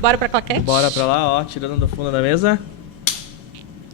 Bora pra claquete? Bora pra lá, ó, tirando do fundo da mesa.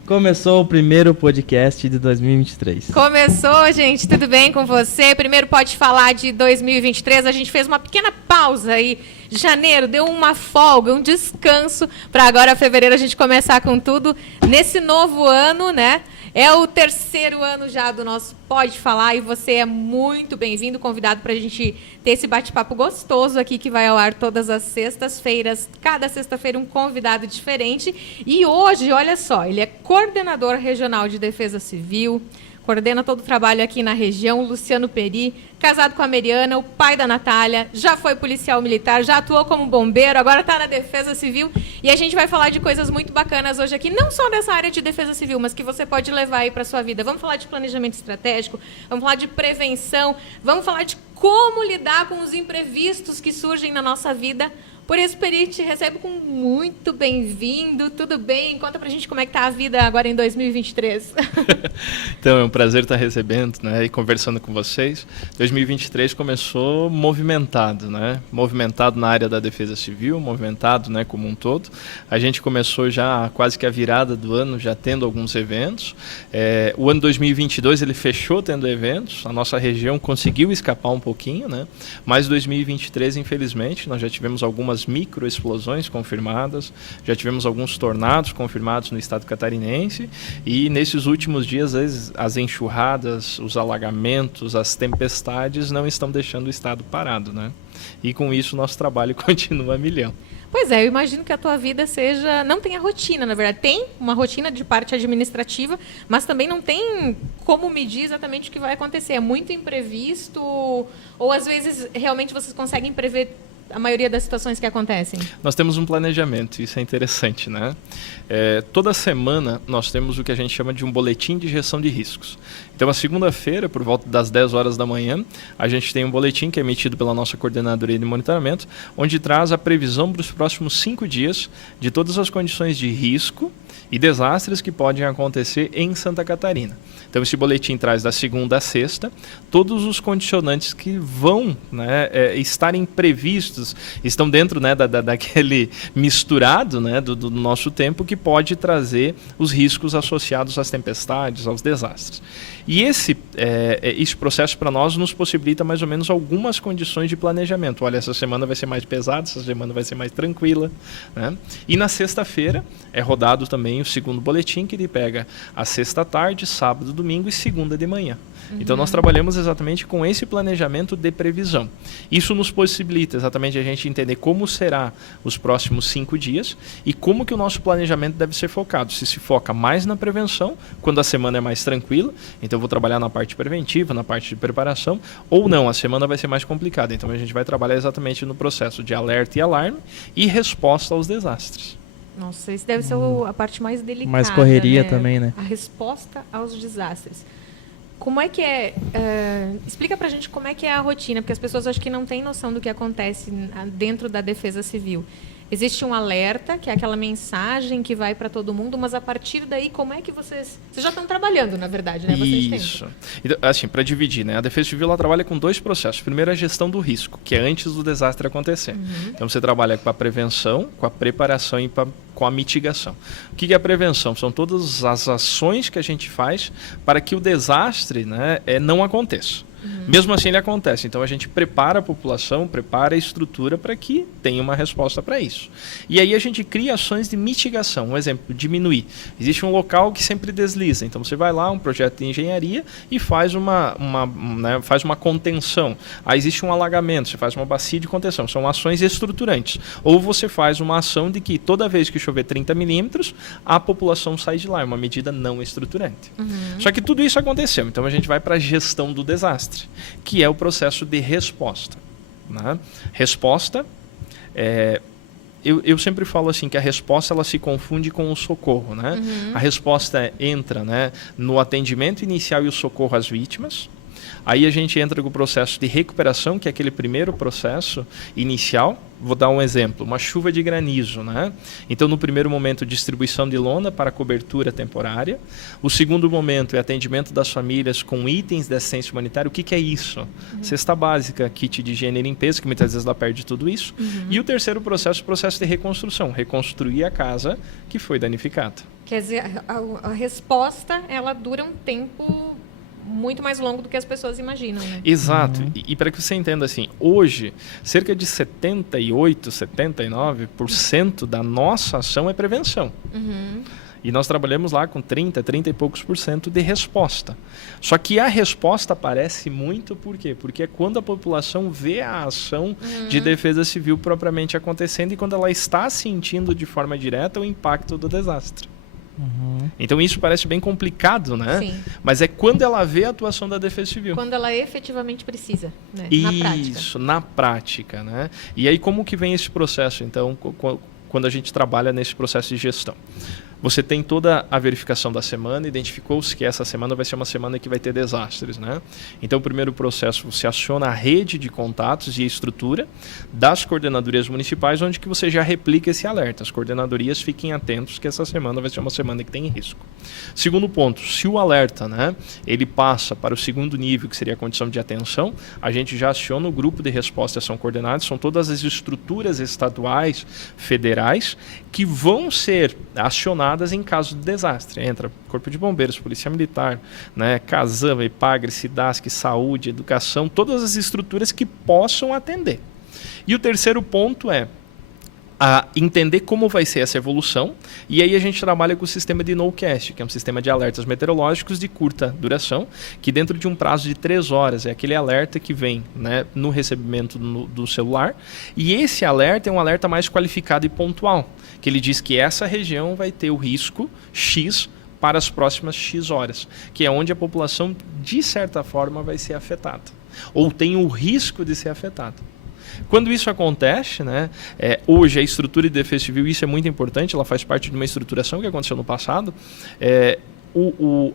Começou o primeiro podcast de 2023. Começou, gente, tudo bem com você? Primeiro pode falar de 2023, a gente fez uma pequena pausa aí. Janeiro deu uma folga, um descanso, para agora fevereiro a gente começar com tudo. Nesse novo ano, né? É o terceiro ano já do nosso Pode Falar e você é muito bem-vindo, convidado para a gente ter esse bate-papo gostoso aqui que vai ao ar todas as sextas-feiras. Cada sexta-feira um convidado diferente. E hoje, olha só, ele é coordenador regional de Defesa Civil, coordena todo o trabalho aqui na região, Luciano Peri, casado com a Mariana, o pai da Natália, já foi policial militar, já atuou como bombeiro, agora está na Defesa Civil. E a gente vai falar de coisas muito bacanas hoje aqui, não só dessa área de Defesa Civil, mas que você pode levar aí para a sua vida. Vamos falar de planejamento estratégico, vamos falar de prevenção, vamos falar de como lidar com os imprevistos que surgem na nossa vida. Por isso, Peri, te recebo com muito bem-vindo, tudo bem? Conta pra gente como é que tá a vida agora em 2023. Então, é um prazer estar recebendo, né, e conversando com vocês. 2023 começou movimentado, né? Movimentado na área da Defesa Civil, movimentado, né, como um todo. A gente começou já quase que a virada do ano, já tendo alguns eventos. O ano 2022 ele fechou tendo eventos, a nossa região conseguiu escapar um pouquinho, né? Mas 2023, infelizmente, nós já tivemos algumas microexplosões confirmadas, já tivemos alguns tornados confirmados no estado catarinense e nesses últimos dias as enxurradas, os alagamentos, as tempestades não estão deixando o estado parado, né? E com isso nosso trabalho continua a milhão. Pois é, eu imagino que a tua vida não tenha rotina, na verdade. Tem uma rotina de parte administrativa, mas também não tem como medir exatamente o que vai acontecer. É muito imprevisto ou às vezes realmente vocês conseguem prever a maioria das situações que acontecem? Nós temos um planejamento, isso é interessante, né? Toda semana nós temos o que a gente chama de um boletim de gestão de riscos. Então, a segunda-feira, por volta das 10 horas da manhã, a gente tem um boletim que é emitido pela nossa coordenadoria de monitoramento, onde traz a previsão para os próximos 5 dias de todas as condições de risco e desastres que podem acontecer em Santa Catarina. Então, esse boletim traz da segunda a sexta todos os condicionantes que vão, né, estarem previstos, estão dentro, né, daquele misturado, né, do nosso tempo que pode trazer os riscos associados às tempestades, aos desastres. E esse processo para nós nos possibilita mais ou menos algumas condições de planejamento. Olha, essa semana vai ser mais pesada, essa semana vai ser mais tranquila, né? E na sexta-feira é rodado também o segundo boletim, que ele pega a sexta à tarde, sábado, domingo e segunda de manhã. Então nós trabalhamos exatamente com esse planejamento de previsão. Isso nos possibilita exatamente a gente entender como será os próximos 5 dias e como que o nosso planejamento deve ser focado. Se foca mais na prevenção, quando a semana é mais tranquila, então eu vou trabalhar na parte preventiva, na parte de preparação, ou não, a semana vai ser mais complicada. Então a gente vai trabalhar exatamente no processo de alerta e alarme e resposta aos desastres. Nossa, isso deve ser a parte mais delicada. Mais correria, né? Também, né? A resposta aos desastres. Como é que explica pra gente como é que é a rotina, porque as pessoas acho que não têm noção do que acontece dentro da Defesa Civil. Existe um alerta, que é aquela mensagem que vai para todo mundo, mas a partir daí, como é que vocês já estão trabalhando, na verdade, né? Isso. Então, assim, para dividir, né? A Defesa Civil ela trabalha com 2 processos. Primeiro, a gestão do risco, que é antes do desastre acontecer. Então, você trabalha com a prevenção, com a preparação e com a mitigação. O que é a prevenção? São todas as ações que a gente faz para que o desastre, né, não aconteça. Mesmo assim ele acontece, então a gente prepara a população, prepara a estrutura para que tenha uma resposta para isso. E aí a gente cria ações de mitigação, um exemplo, diminuir. Existe um local que sempre desliza, então você vai lá, um projeto de engenharia e faz faz uma contenção. Aí existe um alagamento, você faz uma bacia de contenção, são ações estruturantes. Ou você faz uma ação de que toda vez que chover 30 milímetros, a população sai de lá, é uma medida não estruturante. Só que tudo isso aconteceu, então a gente vai para a gestão do desastre, que é o processo de resposta, né? Resposta, eu sempre falo assim que a resposta ela se confunde com o socorro, né? A resposta entra, né, no atendimento inicial e o socorro às vítimas. Aí a gente entra com o processo de recuperação, que é aquele primeiro processo inicial. Vou dar um exemplo, uma chuva de granizo, né? Então, no primeiro momento, distribuição de lona para cobertura temporária. O segundo momento é atendimento das famílias com itens de assistência humanitária. O que é isso? Cesta básica, kit de higiene e limpeza, que muitas vezes ela perde tudo isso. E o terceiro processo, o processo de reconstrução. Reconstruir a casa que foi danificada. Quer dizer, a resposta, ela dura um tempo muito mais longo do que as pessoas imaginam, né? Exato. E para que você entenda assim, hoje, cerca de 78, 79% da nossa ação é prevenção. E nós trabalhamos lá com 30 e poucos por cento de resposta. Só que a resposta aparece muito por quê? Porque é quando a população vê a ação de defesa civil propriamente acontecendo e quando ela está sentindo de forma direta o impacto do desastre. Então isso parece bem complicado, né? Sim. Mas é quando ela vê a atuação da Defesa Civil. Quando ela efetivamente precisa, né? Isso, na prática, né? E aí como que vem esse processo, então, quando a gente trabalha nesse processo de gestão? Você tem toda a verificação da semana, identificou-se que essa semana vai ser uma semana que vai ter desastres, né? Então, o primeiro processo, você aciona a rede de contatos e a estrutura das coordenadorias municipais, onde que você já replica esse alerta. As coordenadorias fiquem atentos que essa semana vai ser uma semana que tem risco. Segundo ponto, se o alerta, né, ele passa para o segundo nível, que seria a condição de atenção, a gente já aciona o grupo de resposta e ação coordenada, são todas as estruturas estaduais, federais, que vão ser acionadas em caso de desastre. Entra Corpo de Bombeiros, Polícia Militar, né, Casam, Ipagre, Cidasc, Saúde, Educação, todas as estruturas que possam atender. E o terceiro ponto é a entender como vai ser essa evolução, e aí a gente trabalha com o sistema de NoCast, que é um sistema de alertas meteorológicos de curta duração, que dentro de um prazo de 3 horas é aquele alerta que vem, né, no recebimento do celular, e esse alerta é um alerta mais qualificado e pontual, que ele diz que essa região vai ter o risco X para as próximas X horas, que é onde a população, de certa forma, vai ser afetada, ou tem o risco de ser afetada. Quando isso acontece, né, hoje a estrutura de defesa civil, isso é muito importante, ela faz parte de uma estruturação que aconteceu no passado,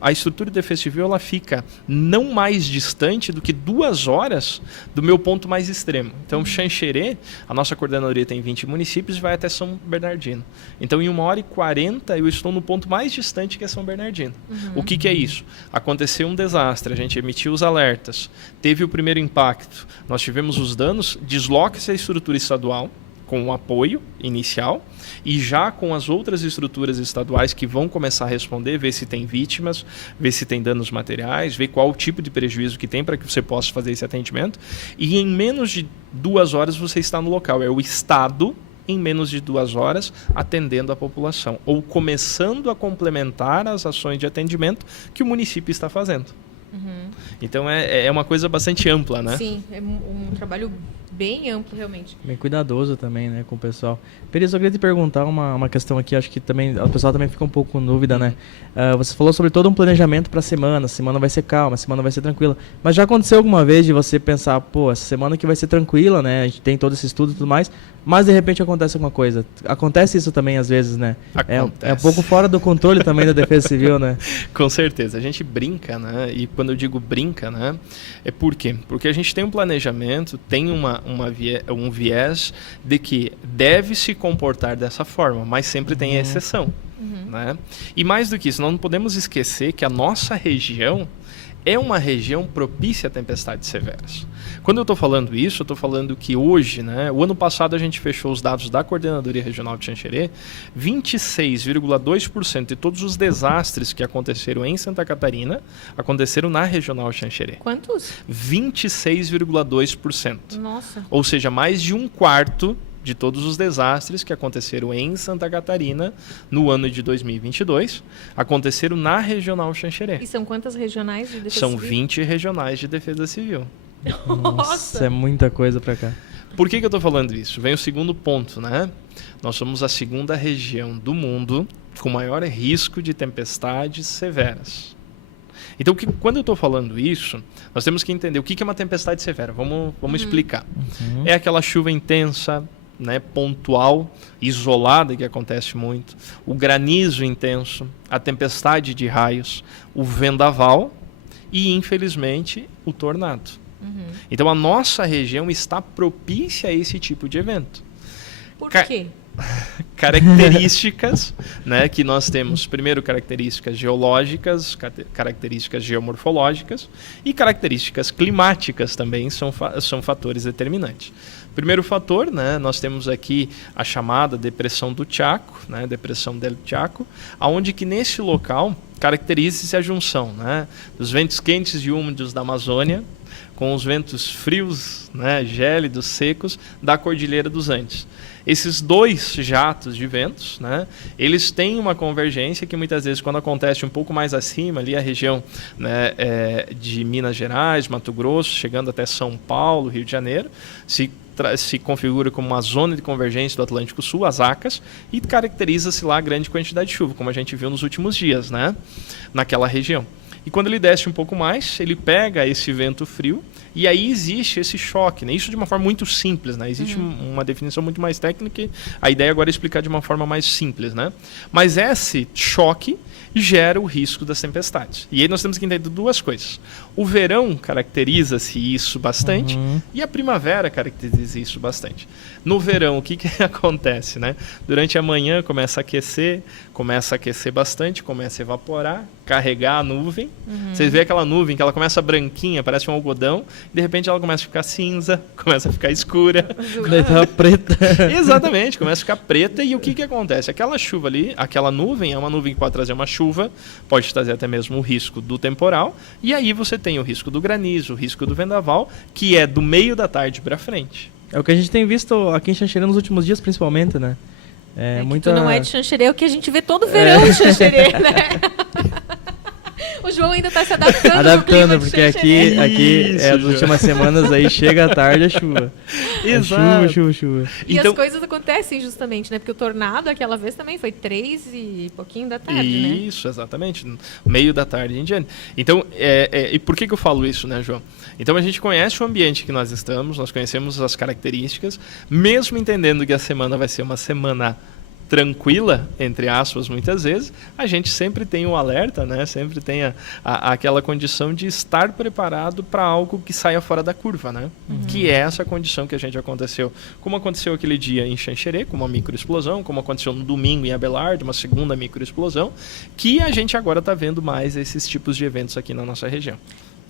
a estrutura de defesa civil ela fica não mais distante do que 2 horas do meu ponto mais extremo. Então, Xanxerê, a nossa coordenadoria tem 20 municípios e vai até São Bernardino. Então, em 1h40, eu estou no ponto mais distante, que é São Bernardino. O que é isso? Aconteceu um desastre, a gente emitiu os alertas, teve o primeiro impacto, nós tivemos os danos, desloca-se a estrutura estadual, com o apoio inicial e já com as outras estruturas estaduais que vão começar a responder, ver se tem vítimas, ver se tem danos materiais, ver qual o tipo de prejuízo que tem para que você possa fazer esse atendimento. E em menos de 2 horas você está no local. É o Estado, em menos de 2 horas, atendendo a população ou começando a complementar as ações de atendimento que o município está fazendo. Então é uma coisa bastante ampla, né? Sim, é um trabalho bem amplo, realmente. Bem cuidadoso também, né, com o pessoal. Peris, eu queria te perguntar uma questão aqui, acho que também o pessoal também fica um pouco com dúvida, né? Você falou sobre todo um planejamento para a semana vai ser calma, a semana vai ser tranquila. Mas já aconteceu alguma vez de você pensar, pô, essa semana aqui vai ser tranquila, né? A gente tem todo esse estudo e tudo mais, mas de repente acontece alguma coisa. Acontece isso também às vezes, né? É um pouco fora do controle também da Defesa Civil, né? Com certeza. A gente brinca, né? E quando eu digo brinca, né? É por quê? Porque a gente tem um planejamento, tem um viés de que deve se comportar dessa forma, mas sempre tem a exceção. Né? E mais do que isso, nós não podemos esquecer que a nossa região é uma região propícia a tempestades severas. Quando eu estou falando isso, eu estou falando que hoje, né, o ano passado a gente fechou os dados da Coordenadoria Regional de Xanxerê, 26,2% de todos os desastres que aconteceram em Santa Catarina aconteceram na Regional Xanxerê. Quantos? 26,2%. Nossa. Ou seja, mais de 1/4 de todos os desastres que aconteceram em Santa Catarina no ano de 2022 aconteceram na Regional Xanxerê. E são quantas regionais de defesa São civil? 20 regionais de defesa civil. Nossa, é muita coisa pra cá. Por que eu estou falando isso? Vem o segundo ponto, né? Nós somos a segunda região do mundo com maior risco de tempestades severas. Então, quando eu estou falando isso, nós temos que entender o que é uma tempestade severa. Vamos explicar. É aquela chuva intensa, né, pontual, isolada, que acontece muito, o granizo intenso, a tempestade de raios, o vendaval e, infelizmente, o tornado. Então, a nossa região está propícia a esse tipo de evento. Por quê? Características, né, que nós temos, primeiro, características geológicas, características geomorfológicas e características climáticas também são fatores determinantes. Primeiro fator, né, nós temos aqui a chamada depressão do Chaco, né, depressão del Chaco, aonde que nesse local caracteriza-se a junção, né, dos ventos quentes e úmidos da Amazônia com os ventos frios, né, gélidos, secos da Cordilheira dos Andes. Esses dois jatos de ventos, né, eles têm uma convergência que muitas vezes, quando acontece um pouco mais acima, ali a região, né, de Minas Gerais, Mato Grosso, chegando até São Paulo, Rio de Janeiro, se configura como uma zona de convergência do Atlântico Sul, as ACAS, e caracteriza-se lá a grande quantidade de chuva, como a gente viu nos últimos dias, né, naquela região. E quando ele desce um pouco mais, ele pega esse vento frio e aí existe esse choque, né? Isso de uma forma muito simples, né? Existe uma definição muito mais técnica e a ideia agora é explicar de uma forma mais simples, né? Mas esse choque gera o risco das tempestades. E aí nós temos que entender duas coisas. O verão caracteriza-se isso bastante e a primavera caracteriza isso bastante. No verão, o que acontece, né? Durante a manhã começa a aquecer bastante, começa a evaporar, carregar a nuvem. Vocês veem aquela nuvem que ela começa branquinha, parece um algodão, e de repente ela começa a ficar cinza, começa a ficar escura. Daí tá preta. Exatamente, começa a ficar preta. E o que acontece? Aquela chuva ali, aquela nuvem, é uma nuvem que pode trazer uma chuva, pode trazer até mesmo o risco do temporal, e aí você tem o risco do granizo, o risco do vendaval, que é do meio da tarde para frente. É o que a gente tem visto aqui em Xanxerê nos últimos dias, principalmente, né? Tu não é de Xanxerê, é o que a gente vê todo verão em Xanxerê, né? O João ainda está se adaptando porque aqui as últimas semanas aí chega a tarde a chuva. Exato. Chuva. E então, as coisas acontecem justamente, né? Porque o tornado aquela vez também foi 3 e pouquinho da tarde, né? Isso, exatamente. Meio da tarde em diante. Então, e por que eu falo isso, né, João? Então, a gente conhece o ambiente que nós estamos, nós conhecemos as características, mesmo entendendo que a semana vai ser uma semana tranquila, entre aspas, muitas vezes, a gente sempre tem um alerta, né? Sempre tem aquela condição de estar preparado para algo que saia fora da curva, né? Que é essa condição que a gente aconteceu. Como aconteceu aquele dia em Xanxerê, com uma microexplosão, como aconteceu no domingo em Abelardo, uma segunda microexplosão, que a gente agora está vendo mais esses tipos de eventos aqui na nossa região.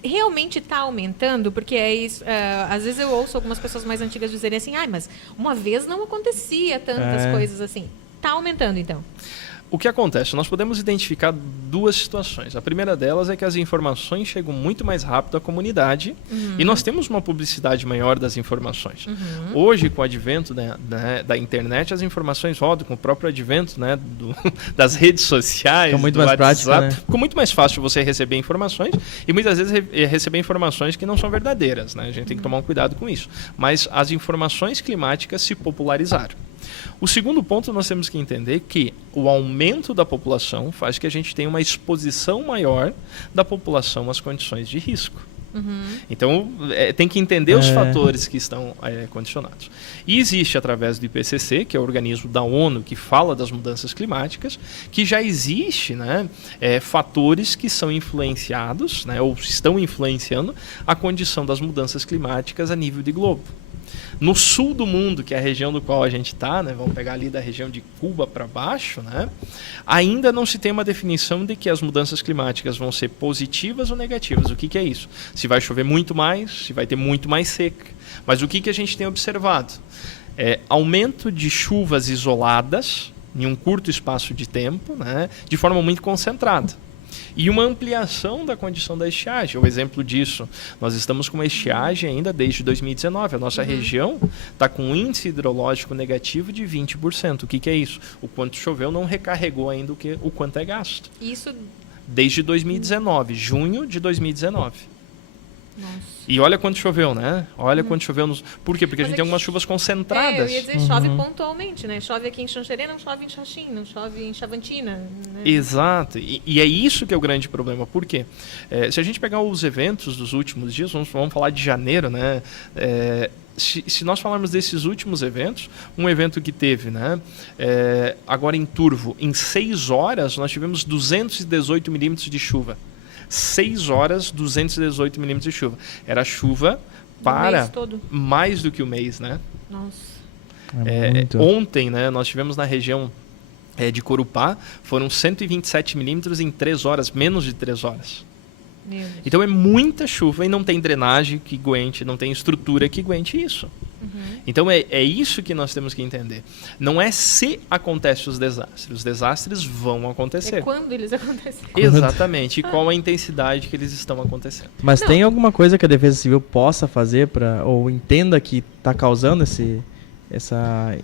Realmente está aumentando, porque é isso. Às vezes eu ouço algumas pessoas mais antigas dizerem assim, mas uma vez não acontecia tantas coisas assim. Está aumentando, então. O que acontece? Nós podemos identificar duas situações. A primeira delas é que as informações chegam muito mais rápido à comunidade e nós temos uma publicidade maior das informações. Hoje, com o advento da internet, as informações rodam, com o próprio advento, né, das redes sociais, muito do mais WhatsApp, prático, né? ficou muito mais fácil você receber informações e muitas vezes receber informações que não são verdadeiras, né? A gente tem que tomar um cuidado com isso. Mas as informações climáticas se popularizaram. O segundo ponto, nós temos que entender que o aumento da população faz que a gente tenha uma exposição maior da população às condições de risco. Então, tem que entender os fatores que estão condicionados. E existe, através do IPCC, que é o organismo da ONU que fala das mudanças climáticas, que já existe, né, fatores que são influenciados, né, ou estão influenciando a condição das mudanças climáticas a nível de globo. No sul do mundo, que é a região do qual a gente está, né, vamos pegar ali da região de Cuba para baixo, né, ainda não se tem uma definição de que as mudanças climáticas vão ser positivas ou negativas. O que é isso? Se vai chover muito mais, se vai ter muito mais seca. Mas o que a gente tem observado? Aumento de chuvas isoladas em um curto espaço de tempo, né, de forma muito concentrada. E uma ampliação da condição da estiagem. O exemplo disso, nós estamos com uma estiagem ainda desde 2019. A nossa região está com um índice hidrológico negativo de 20%. O que é isso? O quanto choveu não recarregou ainda o quanto é gasto. Isso desde 2019, junho de 2019. Nossa. E olha quanto choveu, né? Olha quanto choveu. Por quê? Porque a gente tem algumas chuvas concentradas. Eu ia dizer, chove pontualmente, né? Chove aqui em Xanxerê, não chove em Xaxim, não chove em Chavantina. Né? Exato. E é isso que é o grande problema. Por quê? Se a gente pegar os eventos dos últimos dias, vamos falar de janeiro, né? Se nós falarmos desses últimos eventos, um evento que teve, né, agora em Turvo, em 6 horas, nós tivemos 218 milímetros de chuva. 6 horas, 218 milímetros de chuva. Era chuva para mês todo. mais do que o mês, né? Nossa. Ontem, né, nós tivemos na região de Corupá, foram 127 milímetros em 3 horas, menos de 3 horas. Meu Deus. Então é muita chuva e não tem drenagem que aguente, não tem estrutura que aguente isso. Então é isso que nós temos que entender. Não é se acontecem os desastres vão acontecer. É quando eles acontecem. Exatamente, e qual a intensidade que eles estão acontecendo. Mas Não. tem alguma coisa que a Defesa Civil possa fazer ou entenda que está causando essa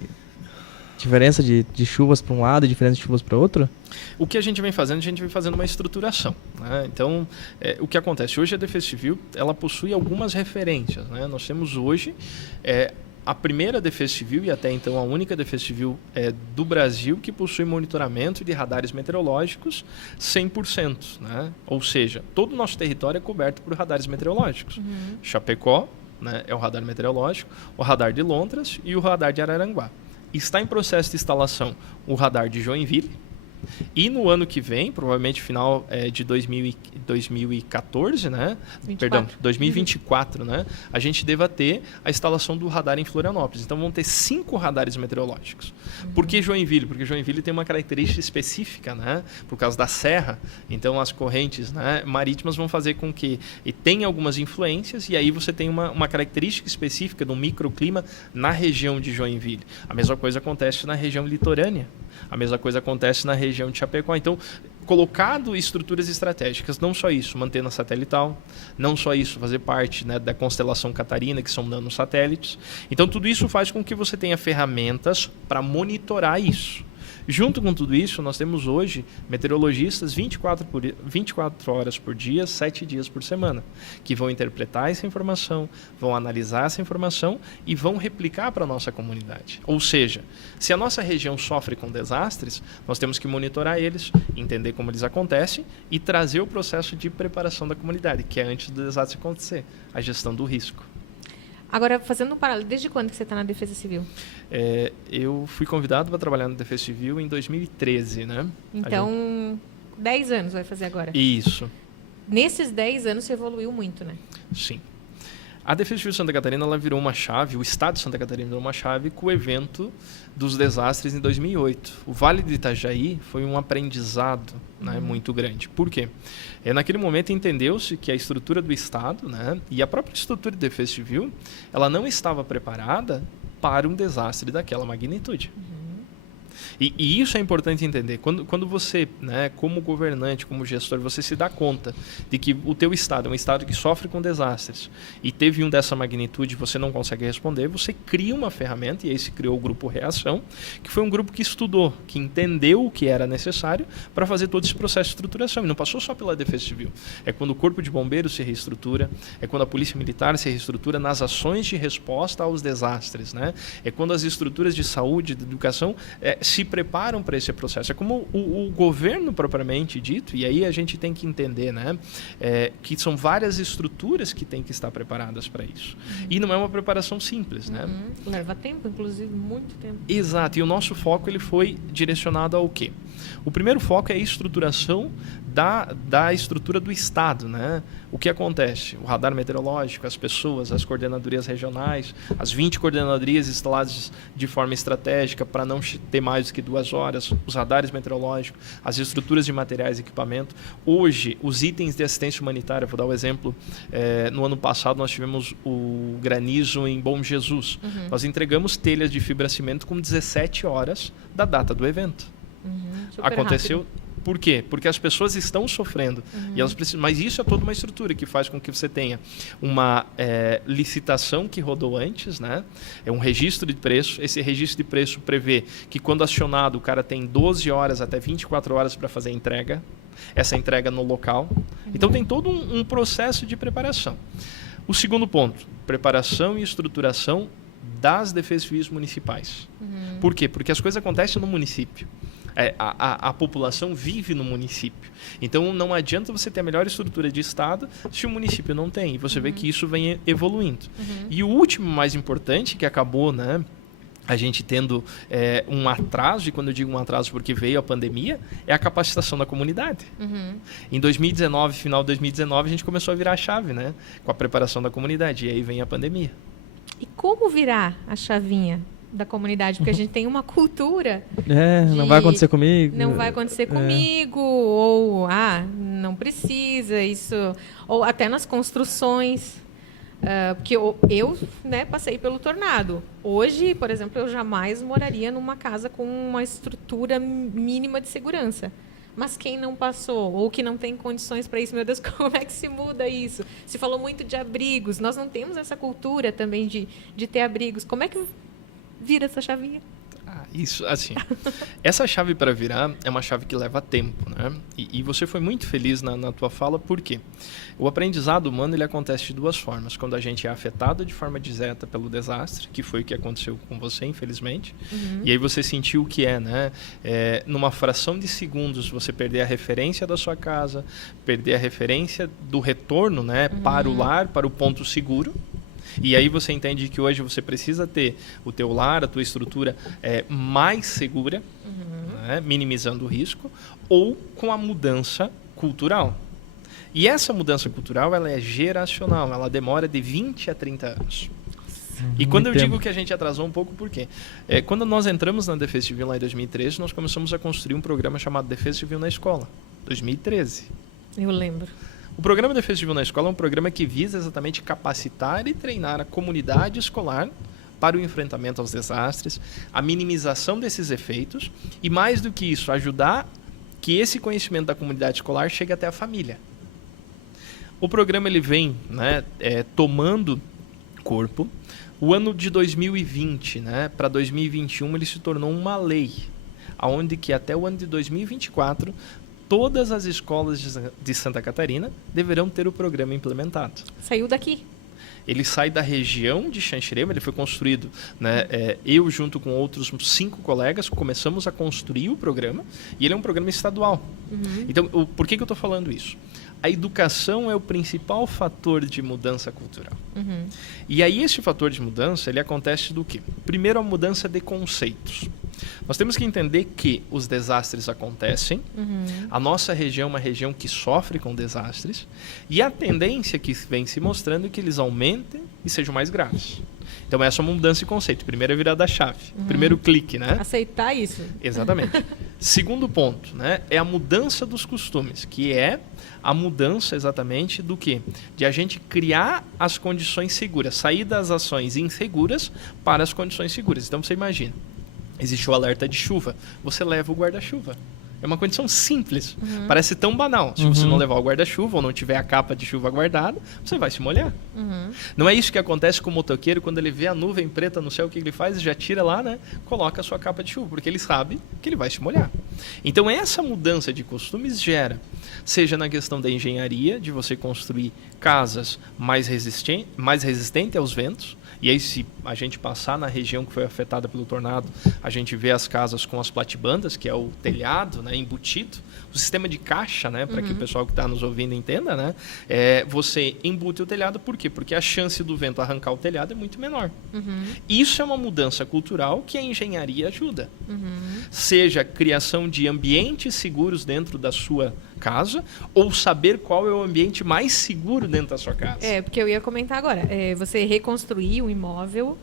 diferença de chuvas para um lado e diferença de chuvas para outro? O que a gente vem fazendo uma estruturação, né? Então, o que acontece? Hoje a Defesa Civil, ela possui algumas referências, né? Nós temos hoje a primeira Defesa Civil e até então a única Defesa Civil do Brasil que possui monitoramento de radares meteorológicos 100%, né? Ou seja, todo o nosso território é coberto por radares meteorológicos. Chapecó, né, é o radar meteorológico, o radar de Lontras e o radar de Araranguá. Está em processo de instalação o radar de Joinville. E no ano que vem, provavelmente final de 2014, né? 24. Perdão, 2024, né? A gente deva ter a instalação do radar em Florianópolis. Então vão ter 5 radares meteorológicos. Por que Joinville? Porque Joinville tem uma característica específica, né? Por causa da serra. Então as correntes, né, marítimas vão fazer com que tenha algumas influências e aí você tem uma característica específica do microclima na região de Joinville. A mesma coisa acontece na região litorânea. A mesma coisa acontece na região de Chapecó. Então, colocado estruturas estratégicas, não só isso, antena satelital, não só isso, fazer parte, né, da constelação Catarina, que são nanosatélites. Então, tudo isso faz com que você tenha ferramentas para monitorar isso. Junto com tudo isso, nós temos hoje meteorologistas 24 horas por dia, 7 dias por semana, que vão interpretar essa informação, vão analisar essa informação e vão replicar para a nossa comunidade. Ou seja, se a nossa região sofre com desastres, nós temos que monitorar eles, entender como eles acontecem e trazer o processo de preparação da comunidade, que é antes do desastre acontecer, a gestão do risco. Agora, fazendo um paralelo, desde quando que você está na Defesa Civil? Eu fui convidado para trabalhar na Defesa Civil em 2013, né? Então, 10 anos vai fazer agora. Isso. Nesses 10 anos você evoluiu muito, né? Sim. A Defesa Civil de Santa Catarina, ela virou uma chave, o Estado de Santa Catarina virou uma chave com o evento dos desastres em 2008. O Vale do Itajaí foi um aprendizado, né, muito grande. Por quê? Naquele momento entendeu-se que a estrutura do Estado, né, e a própria estrutura de Defesa Civil, ela não estava preparada para um desastre daquela magnitude. E isso é importante entender. Quando você, né, como governante, como gestor, você se dá conta de que o teu estado é um estado que sofre com desastres e teve um dessa magnitude e você não consegue responder, você cria uma ferramenta, e aí se criou o Grupo Reação, que foi um grupo que estudou, que entendeu o que era necessário para fazer todo esse processo de estruturação. E não passou só pela Defesa Civil. É quando o Corpo de Bombeiros se reestrutura, é quando a Polícia Militar se reestrutura nas ações de resposta aos desastres, né? É quando as estruturas de saúde, de educação se preparam para esse processo. É como o governo propriamente dito, e aí a gente tem que entender, né, que são várias estruturas que têm que estar preparadas para isso. E não é uma preparação simples, né? Leva tempo, inclusive, muito tempo. Exato, e o nosso foco ele foi direcionado ao quê? O primeiro foco é a estruturação da estrutura do Estado, né? O que acontece? O radar meteorológico, as pessoas, as coordenadorias regionais, as 20 coordenadorias instaladas de forma estratégica para não ter mais do que 2 horas, os radares meteorológicos, as estruturas de materiais e equipamento. Hoje, os itens de assistência humanitária, vou dar o exemplo, no ano passado nós tivemos o granizo em Bom Jesus. Nós entregamos telhas de fibracimento com 17 horas da data do evento. Aconteceu... Rápido. Por quê? Porque as pessoas estão sofrendo. E elas precisam, mas isso é toda uma estrutura que faz com que você tenha uma licitação que rodou antes, né? É um registro de preço. Esse registro de preço prevê que quando acionado o cara tem 12 horas até 24 horas para fazer a entrega. Essa entrega no local. Então tem todo um processo de preparação. O segundo ponto, preparação e estruturação das defesas civis municipais. Por quê? Porque as coisas acontecem no município. A população vive no município. Então, não adianta você ter a melhor estrutura de Estado se o município não tem. E você vê que isso vem evoluindo. E o último, mais importante, que acabou, né, a gente tendo um atraso, e quando eu digo um atraso porque veio a pandemia, é a capacitação da comunidade. Em 2019, final de 2019, a gente começou a virar a chave, né? Com a preparação da comunidade, e aí vem a pandemia. E como virar a chavinha da comunidade? Porque a gente tem uma cultura não vai acontecer comigo. não vai acontecer comigo, ou não precisa, isso, ou até nas construções. Porque eu né, passei pelo tornado. Hoje, por exemplo, eu jamais moraria numa casa com uma estrutura mínima de segurança. Mas quem não passou, ou que não tem condições para isso, meu Deus, como é que se muda isso? Se falou muito de abrigos, nós não temos essa cultura também de ter abrigos. Como é que vira essa chavinha? Isso, assim, essa chave para virar é uma chave que leva tempo, né? E você foi muito feliz na tua fala, por quê? O aprendizado humano, ele acontece de duas formas. Quando a gente é afetado de forma direta pelo desastre, que foi o que aconteceu com você, infelizmente, e aí você sentiu o que né? Numa fração de segundos, você perder a referência da sua casa, perder a referência do retorno, né? Para o lar, para o ponto seguro. E aí você entende que hoje você precisa ter o teu lar, a tua estrutura mais segura, né, minimizando o risco, ou com a mudança cultural. E essa mudança cultural, ela é geracional, ela demora de 20 a 30 anos. E quando eu digo que a gente atrasou um pouco, por quê? Quando nós entramos na Defesa Civil lá em 2013, nós começamos a construir um programa chamado Defesa Civil na Escola, 2013. Eu lembro. O programa Defesa Civil na Escola é um programa que visa exatamente capacitar e treinar a comunidade escolar para o enfrentamento aos desastres, a minimização desses efeitos e, mais do que isso, ajudar que esse conhecimento da comunidade escolar chegue até a família. O programa ele vem tomando corpo. O ano de 2020, para 2021, ele se tornou uma lei, onde que até o ano de 2024 todas as escolas de Santa Catarina deverão ter o programa implementado. Saiu daqui? Ele sai da região de Xanxerema, ele foi construído, eu junto com outros 5 colegas começamos a construir o programa, e ele é um programa estadual. Então, por que eu estou falando isso? A educação é o principal fator de mudança cultural. E aí esse fator de mudança, ele acontece do quê? Primeiro, a mudança de conceitos. Nós temos que entender que os desastres acontecem, a nossa região é uma região que sofre com desastres, e a tendência que vem se mostrando é que eles aumentem e sejam mais graves. Então essa é uma mudança de conceito. Primeiro é virada a chave. Primeiro clique, né? Aceitar isso. Exatamente. Segundo ponto, é a mudança dos costumes, que é a mudança exatamente do quê? De a gente criar as condições seguras, sair das ações inseguras para as condições seguras. Então você imagina, existe o alerta de chuva, você leva o guarda-chuva. É uma condição simples, parece tão banal. Se você não levar o guarda-chuva ou não tiver a capa de chuva guardada, você vai se molhar. Não é isso que acontece com o motoqueiro quando ele vê a nuvem preta no céu, o que ele faz? Já tira lá, coloca a sua capa de chuva, porque ele sabe que ele vai se molhar. Então essa mudança de costumes gera, seja na questão da engenharia, de você construir casas mais resistentes aos ventos. E aí, se a gente passar na região que foi afetada pelo tornado, a gente vê as casas com as platibandas, que é o telhado embutido, o sistema de caixa, para que o pessoal que está nos ouvindo entenda, você embute o telhado, por quê? Porque a chance do vento arrancar o telhado é muito menor. Isso é uma mudança cultural que a engenharia ajuda. Seja a criação de ambientes seguros dentro da sua casa, ou saber qual é o ambiente mais seguro dentro da sua casa. Porque eu ia comentar agora. Você reconstruir um imóvel,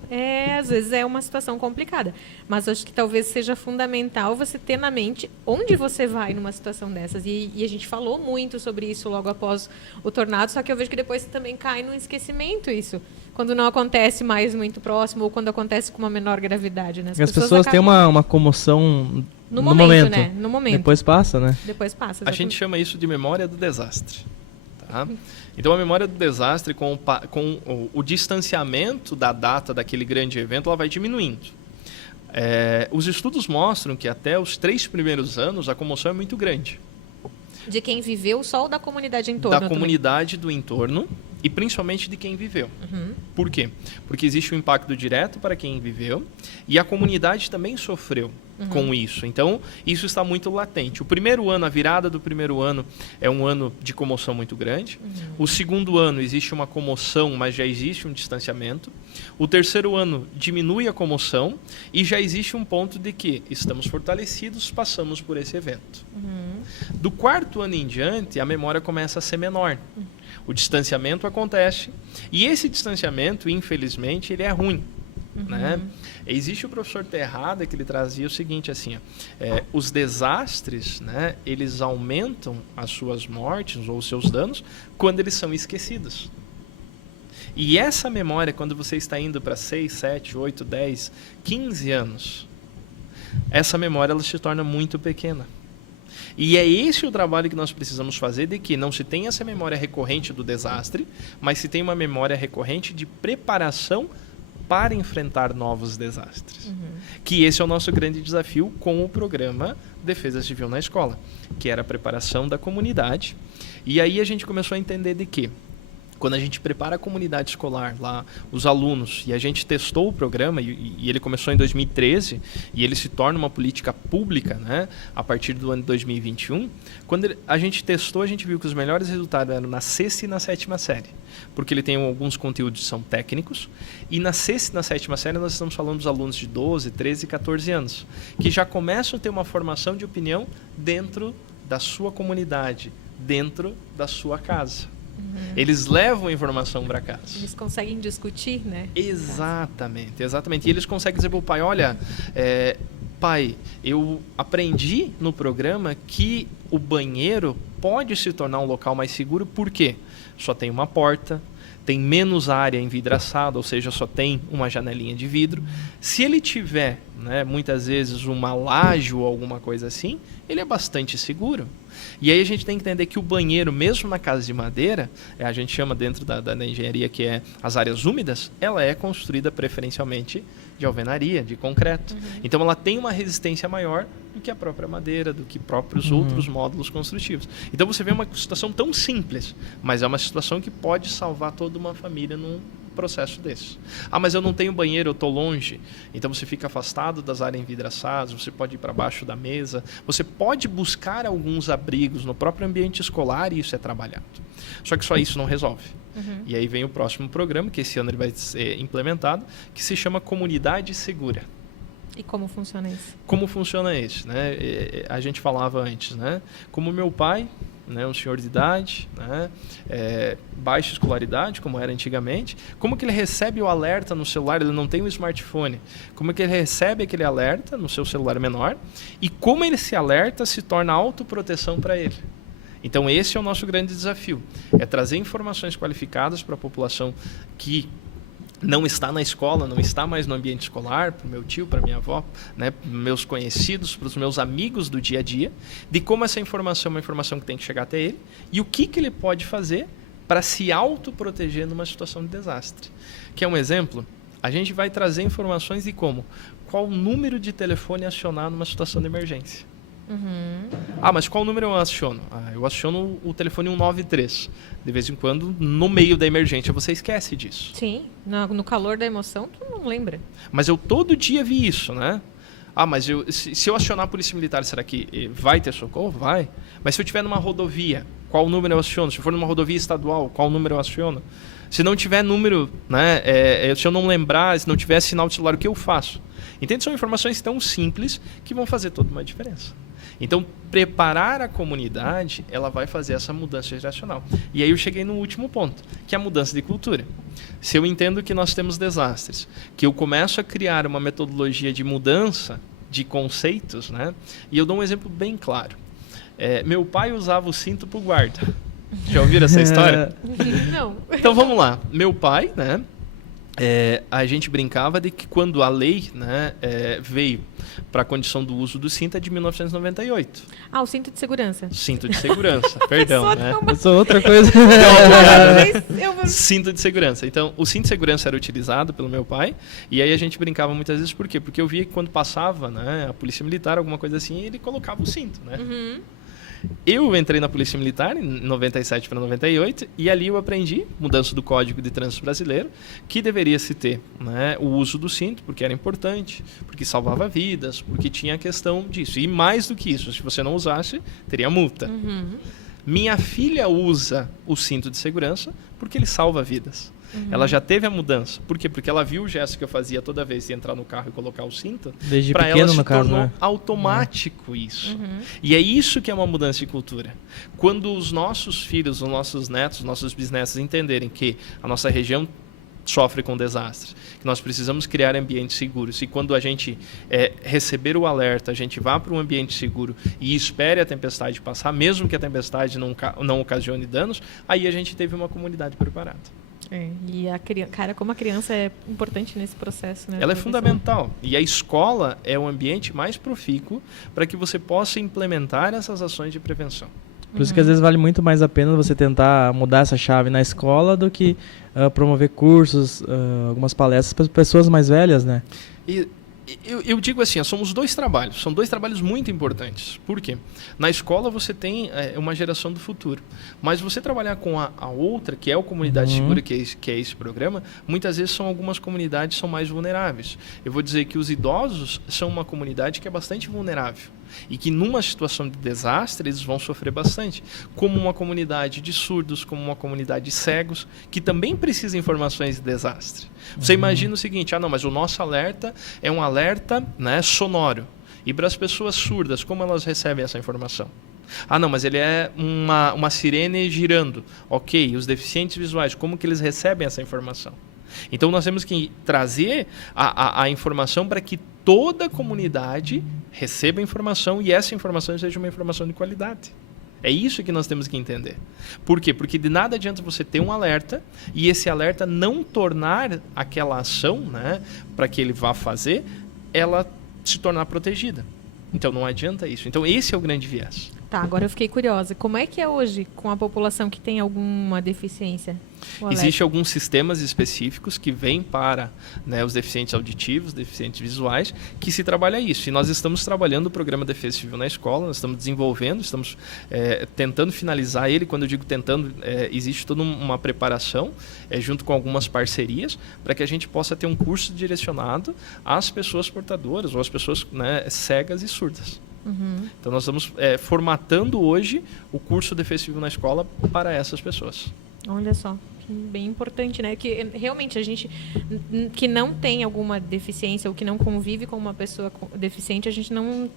às vezes é uma situação complicada. Mas acho que talvez seja fundamental você ter na mente onde você vai numa situação dessas. E a gente falou muito sobre isso logo após o tornado, só que eu vejo que depois também cai no esquecimento isso. Quando não acontece mais muito próximo, ou quando acontece com uma menor gravidade. As pessoas têm uma comoção no momento. No momento. Depois passa, Depois passa. Exatamente. A gente chama isso de memória do desastre. Tá? Então, a memória do desastre, com o distanciamento da data daquele grande evento, ela vai diminuindo. Os estudos mostram que até os 3 primeiros anos, a comoção é muito grande. De quem viveu só ou da comunidade em torno? Da comunidade do entorno e principalmente de quem viveu. Por quê? Porque existe um impacto direto para quem viveu e a comunidade também sofreu com isso. Então, isso está muito latente. O primeiro ano, a virada do primeiro ano é um ano de comoção muito grande. O segundo ano existe uma comoção, mas já existe um distanciamento. O terceiro ano diminui a comoção e já existe um ponto de que estamos fortalecidos, passamos por esse evento. Do quarto ano em diante, a memória começa a ser menor. O distanciamento acontece e esse distanciamento, infelizmente, ele é ruim. Né? Existe o professor Terrada que ele trazia o seguinte, assim, os desastres, né, eles aumentam as suas mortes ou os seus danos quando eles são esquecidos. E essa memória, quando você está indo para 6, 7, 8, 10, 15 anos, essa memória ela se torna muito pequena. E é esse o trabalho que nós precisamos fazer, de que não se tem essa memória recorrente do desastre, mas se tem uma memória recorrente de preparação para enfrentar novos desastres. Que esse é o nosso grande desafio com o programa Defesa Civil na Escola, que era a preparação da comunidade. E aí a gente começou a entender de que quando a gente prepara a comunidade escolar, lá, os alunos, e a gente testou o programa, e ele começou em 2013, e ele se torna uma política pública, né, a partir do ano de 2021, quando a gente testou, a gente viu que os melhores resultados eram na sexta e na sétima série, porque ele tem alguns conteúdos que são técnicos, e na sexta e na sétima série nós estamos falando dos alunos de 12, 13 e 14 anos, que já começam a ter uma formação de opinião dentro da sua comunidade, dentro da sua casa. Eles levam a informação para casa. Eles conseguem discutir, né? Exatamente, exatamente. E eles conseguem dizer para o pai, olha, pai, eu aprendi no programa que o banheiro pode se tornar um local mais seguro, por quê? Só tem uma porta, tem menos área envidraçada, ou seja, só tem uma janelinha de vidro. Se ele tiver, né, muitas vezes uma laje ou alguma coisa assim, ele é bastante seguro. E aí a gente tem que entender que o banheiro, mesmo na casa de madeira, a gente chama dentro da engenharia que é as áreas úmidas, ela é construída preferencialmente de alvenaria, de concreto. Então ela tem uma resistência maior do que a própria madeira, do que próprios outros módulos construtivos. Então você vê uma situação tão simples, mas é uma situação que pode salvar toda uma família num processo desse. Ah, mas eu não tenho banheiro, eu estou longe. Então você fica afastado das áreas envidraçadas, você pode ir para baixo da mesa, você pode buscar alguns abrigos no próprio ambiente escolar e isso é trabalhado. Só que só isso não resolve. E aí vem o próximo programa, que esse ano ele vai ser implementado, que se chama Comunidade Segura. E como funciona isso? Como funciona isso, né? A gente falava antes, né? Como meu pai, né, um senhor de idade, né, baixa escolaridade, como era antigamente, como que ele recebe o alerta no celular? Ele não tem um smartphone. Como que ele recebe aquele alerta no seu celular menor? E como esse alerta se torna autoproteção para ele? Então esse é o nosso grande desafio, é trazer informações qualificadas para a população que não está na escola, não está mais no ambiente escolar, para o meu tio, para minha avó, né, para meus conhecidos, para os meus amigos do dia a dia, de como essa informação é uma informação que tem que chegar até ele e o que ele pode fazer para se autoproteger numa situação de desastre. Que é um exemplo, a gente vai trazer informações de como, qual número de telefone acionar numa situação de emergência. Ah, mas qual número eu aciono? Eu aciono o telefone 193. De vez em quando, no meio da emergência, você esquece disso. Sim, no calor da emoção, tu não lembra. Mas eu todo dia vi isso, né? Ah, mas se eu acionar a polícia militar, será que vai ter socorro? Vai. Mas se eu estiver numa rodovia, qual número eu aciono? Se for numa rodovia estadual, qual número eu aciono? Se não tiver número, né? Se eu não lembrar, se não tiver sinal de celular, o que eu faço? Entende? São informações tão simples que vão fazer toda uma diferença. Então, preparar a comunidade, ela vai fazer essa mudança geracional. E aí eu cheguei no último ponto, que é a mudança de cultura. Se eu entendo que nós temos desastres, que eu começo a criar uma metodologia de mudança de conceitos, né? E eu dou um exemplo bem claro. Meu pai usava o cinto para o guarda. Já ouviram essa história? Não. Então vamos lá. Meu pai, né? A gente brincava de que quando a lei, né, veio para a condição do uso do cinto é de 1998. Ah, o cinto de segurança. Cinto de segurança, perdão, né? Isso é outra coisa. Cinto de segurança. Então, o cinto de segurança era utilizado pelo meu pai, e aí a gente brincava muitas vezes, por quê? Porque eu via que quando passava, né, a polícia militar, alguma coisa assim, ele colocava o cinto, né? Eu entrei na Polícia Militar em 97 para 98 e ali eu aprendi, mudança do Código de Trânsito Brasileiro, que deveria se ter, né, o uso do cinto, porque era importante, porque salvava vidas, porque tinha a questão disso. E mais do que isso, se você não usasse, teria multa. Minha filha usa o cinto de segurança porque ele salva vidas. Ela já teve a mudança. Por quê? Porque ela viu o gesto que eu fazia toda vez de entrar no carro e colocar o cinto. Desde Para pequeno, ela se no caso, tornou né? automático isso. E é isso que é uma mudança de cultura. Quando os nossos filhos, os nossos netos, os nossos bisnetos entenderem que a nossa região sofre com desastres, que nós precisamos criar ambientes seguros e quando a gente receber o alerta, a gente vá para um ambiente seguro e espere a tempestade passar, mesmo que a tempestade não ocasione danos, aí a gente teve uma comunidade preparada. E a criança, cara, como a criança é importante nesse processo, né? Ela é fundamental. E a escola é o ambiente mais profícuo para que você possa implementar essas ações de prevenção. Por isso que às vezes vale muito mais a pena você tentar mudar essa chave na escola do que promover cursos, algumas palestras para pessoas mais velhas, né? E eu digo assim, somos dois trabalhos, são dois trabalhos muito importantes. Por quê? Na escola você tem uma geração do futuro, mas você trabalhar com a outra, que é a Comunidade Segura, que é esse programa, muitas vezes são algumas comunidades que são mais vulneráveis. Eu vou dizer que os idosos são uma comunidade que é bastante vulnerável e que numa situação de desastre eles vão sofrer bastante, como uma comunidade de surdos, como uma comunidade de cegos, que também precisa de informações de desastre. Você imagina o seguinte, não, mas o nosso alerta é um alerta, né, sonoro. E para as pessoas surdas, como elas recebem essa informação? Não, mas ele é uma sirene girando. Ok, os deficientes visuais, como que eles recebem essa informação? Então nós temos que trazer a informação para que toda a comunidade receba a informação e essa informação seja uma informação de qualidade. É isso que nós temos que entender. Por quê? Porque de nada adianta você ter um alerta e esse alerta não tornar aquela ação, né, para que ele vá fazer, ela se tornar protegida. Então não adianta isso. Então esse é o grande viés. Tá, agora eu fiquei curiosa. Como é que é hoje com a população que tem alguma deficiência? Existem alguns sistemas específicos que vêm para, né, os deficientes auditivos, deficientes visuais, que se trabalha isso. E nós estamos trabalhando o programa Defesa Civil na escola, nós estamos desenvolvendo, estamos tentando finalizar ele. Quando eu digo tentando, existe toda uma preparação, junto com algumas parcerias, para que a gente possa ter um curso direcionado às pessoas portadoras ou às pessoas, né, cegas e surdas. Então nós estamos formatando hoje o curso Defesa Civil na escola para essas pessoas. Olha só, bem importante, né? Que realmente a gente que não tem alguma deficiência ou que não convive com uma pessoa deficiente, a gente não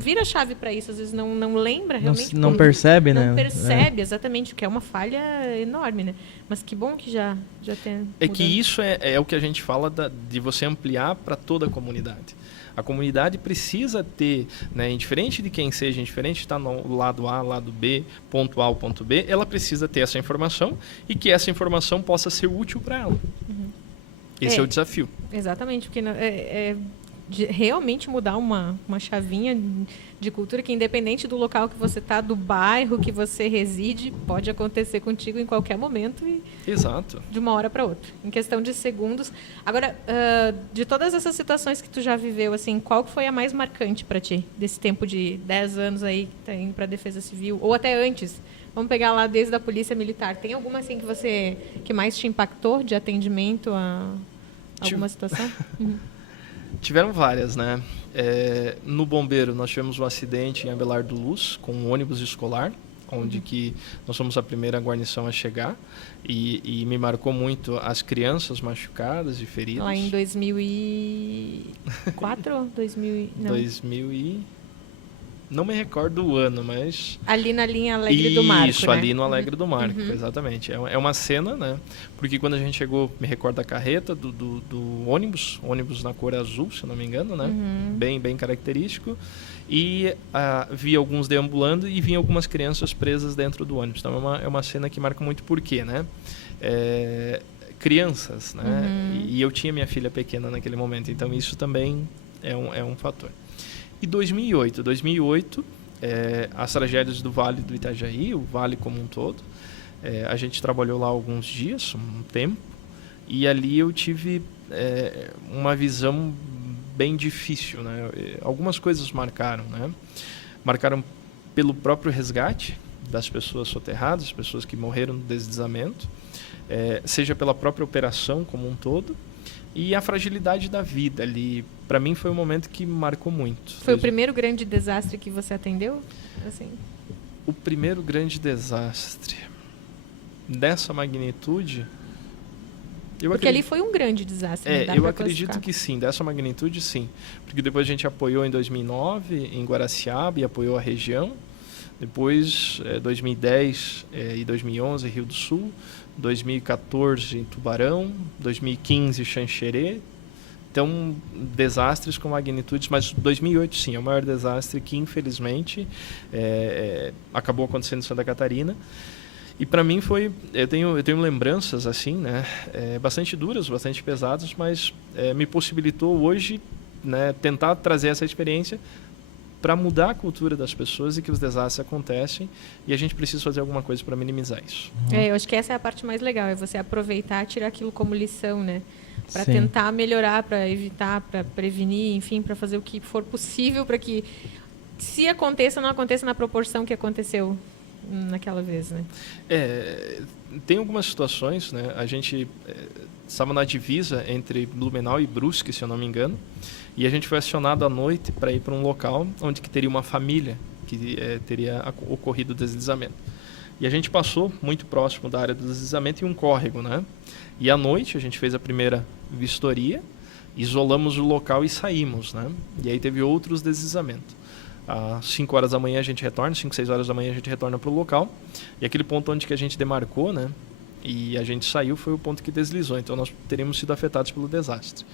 vira a chave para isso, às vezes não lembra realmente. Não percebe, né? Não percebe exatamente, o que é uma falha enorme, né? Mas que bom que já tem. É que isso é o que a gente fala de você ampliar para toda a comunidade. A comunidade precisa ter, né, indiferente de quem seja, indiferente de estar no lado A, lado B, ponto A ou ponto B, ela precisa ter essa informação e que essa informação possa ser útil para ela. Esse é o desafio. Exatamente, porque de realmente mudar uma chavinha de cultura que, independente do local que você está, do bairro que você reside, pode acontecer contigo em qualquer momento e Exato. De uma hora para outra, em questão de segundos. Agora, de todas essas situações que tu já viveu, assim, qual foi a mais marcante para ti desse tempo de 10 anos aí que tá indo para a Defesa Civil ou até antes? Vamos pegar lá desde a Polícia Militar. Tem alguma assim que mais te impactou de atendimento a alguma situação? Tiveram várias, né? No Bombeiro, nós tivemos um acidente em Abelardo Luz, com um ônibus escolar, onde que nós fomos a primeira guarnição a chegar, e me marcou muito as crianças machucadas e feridas. Lá em 2004? 2000 Não me recordo o ano, mas... Ali na linha Alegre do Marco, Isso, né? ali no Alegre do Marco, exatamente. É uma cena, né? Porque quando a gente chegou, me recordo da carreta, do ônibus na cor azul, se não me engano, né? Bem característico. E vi alguns deambulando e vi algumas crianças presas dentro do ônibus. Então é uma cena que marca muito por quê, né? Crianças, né? E eu tinha minha filha pequena naquele momento, então isso também é um fator. E 2008, as tragédias do Vale do Itajaí, o Vale como um todo, a gente trabalhou lá alguns dias, um tempo, e ali eu tive uma visão bem difícil, né? Algumas coisas marcaram, né? Marcaram pelo próprio resgate das pessoas soterradas, pessoas que morreram no deslizamento, seja pela própria operação como um todo, e a fragilidade da vida ali. Para mim foi um momento que me marcou muito. Foi o primeiro grande desastre que você atendeu? Assim. O primeiro grande desastre dessa magnitude... Porque ali foi um grande desastre. Né? Eu acredito que sim, dessa magnitude sim. Porque depois a gente apoiou em 2009 em Guaraciaba e apoiou a região. Depois, 2010 e 2011, Rio do Sul. 2014 em Tubarão. 2015, Xanxerê. Então, desastres com magnitudes, mas 2008 sim, é o maior desastre que infelizmente acabou acontecendo em Santa Catarina. E para mim foi, eu tenho lembranças assim, né, bastante duras, bastante pesadas, mas me possibilitou hoje, né, tentar trazer essa experiência para mudar a cultura das pessoas e que os desastres acontecem e a gente precisa fazer alguma coisa para minimizar isso. Eu acho que essa é a parte mais legal, é você aproveitar, tirar aquilo como lição, né, para tentar melhorar, para evitar, para prevenir, enfim, para fazer o que for possível para que, se aconteça, não aconteça na proporção que aconteceu naquela vez, né? Tem algumas situações, né? A gente estava na divisa entre Blumenau e Brusque, se eu não me engano, e a gente foi acionado à noite para ir para um local onde que teria uma família que teria ocorrido o deslizamento. E a gente passou muito próximo da área do deslizamento em um córrego, né? E à noite a gente fez a primeira vistoria, isolamos o local e saímos, né? E aí teve outros deslizamentos. Às 5 horas da manhã a gente retorna, 5, 6 horas da manhã a gente retorna para o local. E aquele ponto onde que a gente demarcou, né, e a gente saiu, foi o ponto que deslizou. Então nós teríamos sido afetados pelo desastre.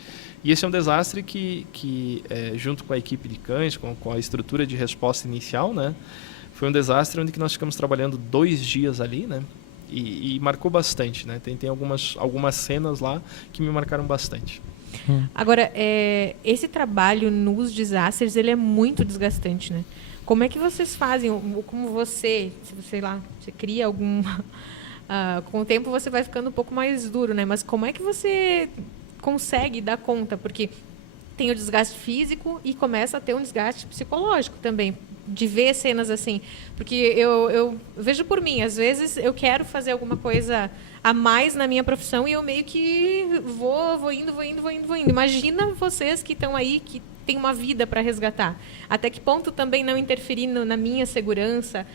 E esse é um desastre que junto com a equipe de cães, com a estrutura de resposta inicial, né, foi um desastre onde que nós ficamos trabalhando 2 dias ali, né, e marcou bastante. Né, tem algumas cenas lá que me marcaram bastante. Agora, esse trabalho nos desastres, ele é muito desgastante, né? Como é que vocês fazem? Como você cria algum... com o tempo você vai ficando um pouco mais duro, né? Mas como é que você consegue dar conta? Porque tem o desgaste físico e começa a ter um desgaste psicológico também, de ver cenas assim. Porque eu vejo por mim, às vezes eu quero fazer alguma coisa a mais na minha profissão e eu meio que vou indo. Imagina vocês que estão aí, que têm uma vida para resgatar. Até que ponto também não interferir na minha segurança?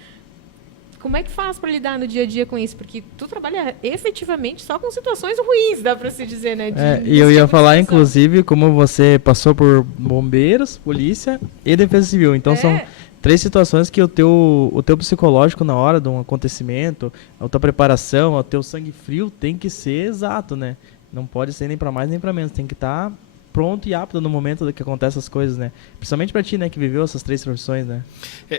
Como é que faz para lidar no dia a dia com isso? Porque tu trabalha efetivamente só com situações ruins, dá para se dizer, né? E eu ia falar, inclusive, como você passou por bombeiros, polícia e defesa civil. Então são 3 situações que o teu psicológico na hora de um acontecimento, a tua preparação, o teu sangue frio tem que ser exato, né? Não pode ser nem para mais nem para menos. Tem que estar pronto e apto no momento que acontecem as coisas, né? Principalmente para ti, né, que viveu essas 3 profissões, né?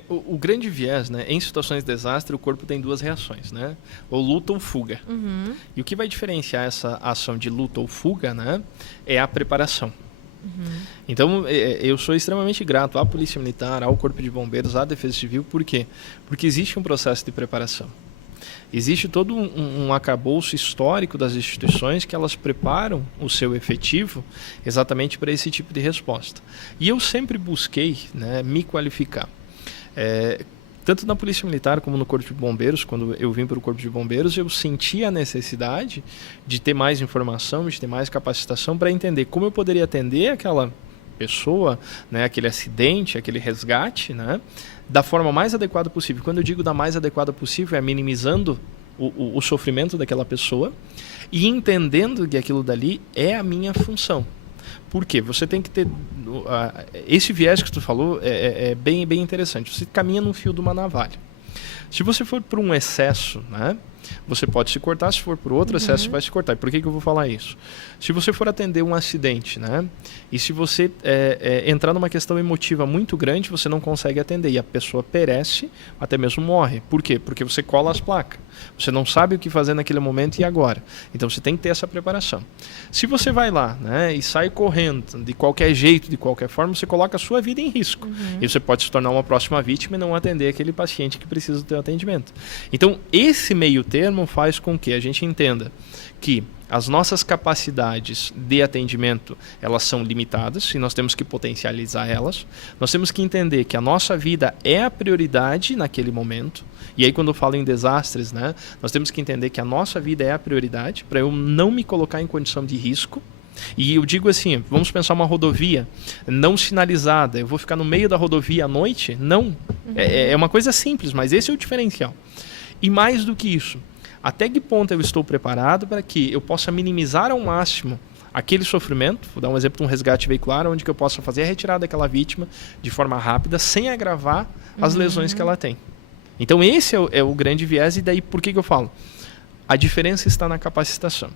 O grande viés, né, em situações de desastre, o corpo tem 2 reações, né? Ou luta ou fuga. Uhum. E o que vai diferenciar essa ação de luta ou fuga, né, é a preparação. Uhum. Então, eu sou extremamente grato à Polícia Militar, ao Corpo de Bombeiros, à Defesa Civil. Por quê? Porque existe um processo de preparação. Existe todo um arcabouço histórico das instituições que elas preparam o seu efetivo exatamente para esse tipo de resposta. E eu sempre busquei, né, me qualificar. Tanto na Polícia Militar como no Corpo de Bombeiros, quando eu vim para o Corpo de Bombeiros, eu senti a necessidade de ter mais informação, de ter mais capacitação para entender como eu poderia atender aquela pessoa, né, aquele acidente, aquele resgate, né, da forma mais adequada possível. Quando eu digo da mais adequada possível, é minimizando o sofrimento daquela pessoa e entendendo que aquilo dali é a minha função. Por quê? Você tem que ter... esse viés que tu falou é bem interessante. Você caminha no fio de uma navalha. Se você for por um excesso, né, você pode se cortar. Se for por outro excesso, você vai se cortar. E por que eu vou falar isso? Se você for atender um acidente, né, e se você entrar numa questão emotiva muito grande, você não consegue atender. E a pessoa perece, até mesmo morre. Por quê? Porque você cola as placas. Você não sabe o que fazer naquele momento e agora. Então você tem que ter essa preparação. Se você vai lá, né, e sai correndo de qualquer jeito, de qualquer forma, você coloca a sua vida em risco. E você pode se tornar uma próxima vítima e não atender aquele paciente que precisa do teu atendimento. Então, esse meio termo faz com que a gente entenda que as nossas capacidades de atendimento, elas são limitadas e nós temos que potencializar elas. Nós temos que entender que a nossa vida é a prioridade naquele momento. E aí, quando eu falo em desastres, né, nós temos que entender que a nossa vida é a prioridade para eu não me colocar em condição de risco. E eu digo assim, vamos pensar uma rodovia não sinalizada, eu vou ficar no meio da rodovia à noite? Não. É uma coisa simples, mas esse é o diferencial. E mais do que isso, até que ponto eu estou preparado para que eu possa minimizar ao máximo aquele sofrimento? Vou dar um exemplo de um resgate veicular, onde que eu possa fazer a retirada daquela vítima de forma rápida, sem agravar as lesões que ela tem. Então esse é o grande viés, e daí por que eu falo? A diferença está na capacitação.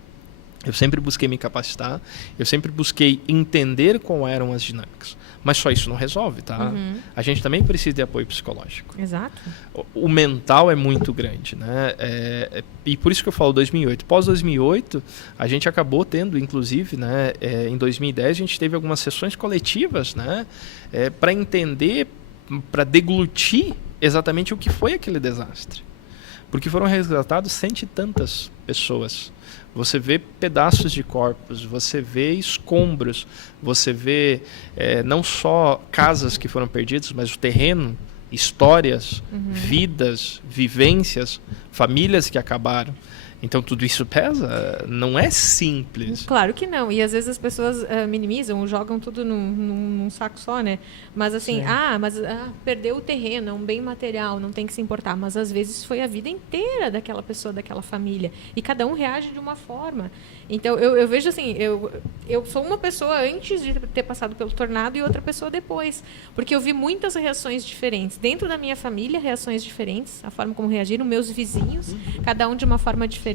Eu sempre busquei me capacitar, eu sempre busquei entender quais eram as dinâmicas. Mas só isso não resolve, tá? A gente também precisa de apoio psicológico. Exato. O mental é muito grande, né? E por isso que eu falo 2008. Pós 2008, a gente acabou tendo, inclusive, né, em 2010, a gente teve algumas sessões coletivas, né, para entender, para deglutir exatamente o que foi aquele desastre. Porque foram resgatados 100 e tantas pessoas. Você vê pedaços de corpos, você vê escombros, você vê não só casas que foram perdidas, mas o terreno, histórias, vidas, vivências, famílias que acabaram. Então tudo isso pesa? Não é simples. Claro que não. E às vezes as pessoas minimizam, jogam tudo num saco só, né? Mas assim, perdeu o terreno, é um bem material, não tem que se importar. Mas às vezes foi a vida inteira daquela pessoa, daquela família. E cada um reage de uma forma. Então eu vejo assim, eu sou uma pessoa antes de ter passado pelo tornado e outra pessoa depois. Porque eu vi muitas reações diferentes. Dentro da minha família, reações diferentes, a forma como reagiram, meus vizinhos, cada um de uma forma diferente.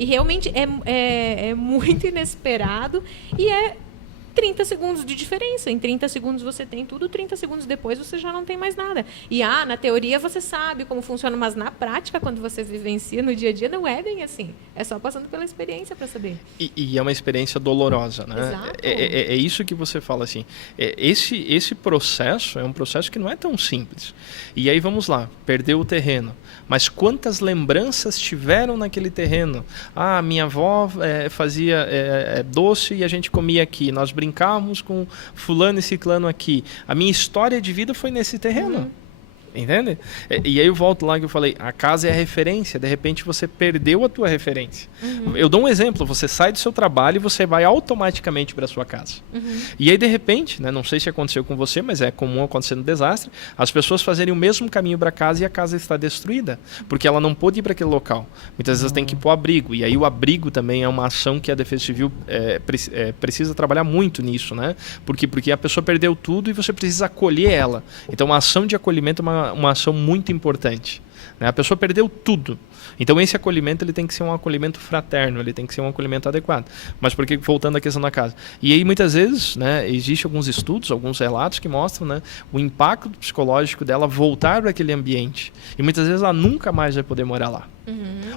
E realmente é muito inesperado e é 30 segundos de diferença. Em 30 segundos você tem tudo, 30 segundos depois você já não tem mais nada. E na teoria você sabe como funciona, mas na prática, quando você vivencia no dia a dia, não é bem assim. É só passando pela experiência para saber. E é uma experiência dolorosa, né? Exato. É isso que você fala assim. Esse processo é um processo que não é tão simples. E aí vamos lá, perdeu o terreno. Mas quantas lembranças tiveram naquele terreno? Minha avó fazia doce e a gente comia aqui. Nós brincávamos com fulano e ciclano aqui. A minha história de vida foi nesse terreno. Entende? E aí eu volto lá que eu falei, a casa é a referência, de repente você perdeu a tua referência. Eu dou um exemplo, você sai do seu trabalho e você vai automaticamente para a sua casa. E aí de repente, né, não sei se aconteceu com você, mas é comum acontecer no desastre, as pessoas fazerem o mesmo caminho para casa e a casa está destruída, porque ela não pôde ir para aquele local. Muitas vezes tem que ir para o abrigo, e aí o abrigo também é uma ação que a Defesa Civil precisa trabalhar muito nisso, né? Porque a pessoa perdeu tudo e você precisa acolher ela. Então a ação de acolhimento é uma ação muito importante, né? A pessoa perdeu tudo. Então esse acolhimento ele tem que ser um acolhimento fraterno, ele tem que ser um acolhimento adequado. Mas porque, voltando à questão da casa. E aí muitas vezes, né, existem alguns estudos, alguns relatos que mostram, né, o impacto psicológico dela voltar para aquele ambiente. E muitas vezes ela nunca mais vai poder morar lá.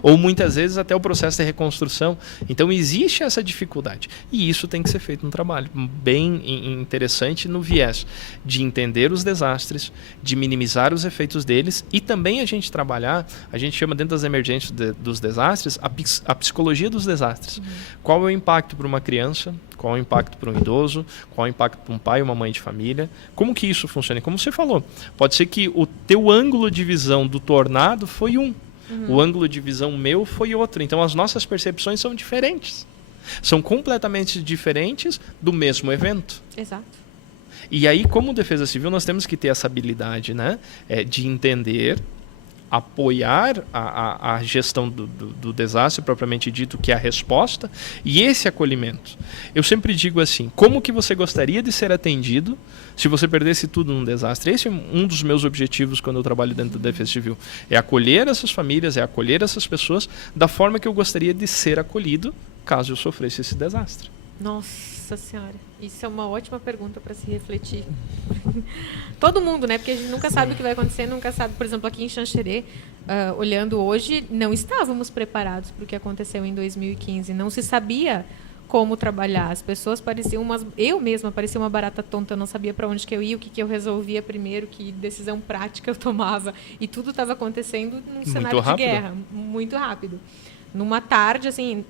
Ou muitas vezes até o processo de reconstrução. Então existe essa dificuldade. E isso tem que ser feito um trabalho bem interessante no viés de entender os desastres, de minimizar os efeitos deles e também a gente trabalhar, a gente chama dentro das emergências dos desastres, a psicologia dos desastres. Qual é o impacto para uma criança? Qual é o impacto para um idoso? Qual é o impacto para um pai ou uma mãe de família? Como que isso funciona? Como você falou, pode ser que o teu ângulo de visão do tornado foi um. O ângulo de visão meu foi outro. Então, as nossas percepções são diferentes. São completamente diferentes do mesmo evento. Exato. E aí, como Defesa Civil, nós temos que ter essa habilidade, né, de entender, apoiar a gestão do desastre, propriamente dito, que é a resposta, e esse acolhimento. Eu sempre digo assim, como que você gostaria de ser atendido se você perdesse tudo num desastre? Esse é um dos meus objetivos quando eu trabalho dentro da Defesa Civil. É acolher essas famílias, é acolher essas pessoas da forma que eu gostaria de ser acolhido caso eu sofresse esse desastre. Nossa Senhora, isso é uma ótima pergunta para se refletir. Todo mundo, né? Porque a gente nunca sabe o que vai acontecer, nunca sabe. Por exemplo, aqui em Xanxerê, olhando hoje, não estávamos preparados para o que aconteceu em 2015. Não se sabia como trabalhar. As pessoas pareciam eu mesma parecia uma barata tonta, eu não sabia para onde que eu ia, o que que eu resolvia primeiro, que decisão prática eu tomava. E tudo estava acontecendo num cenário de guerra, muito rápido. Numa tarde, assim,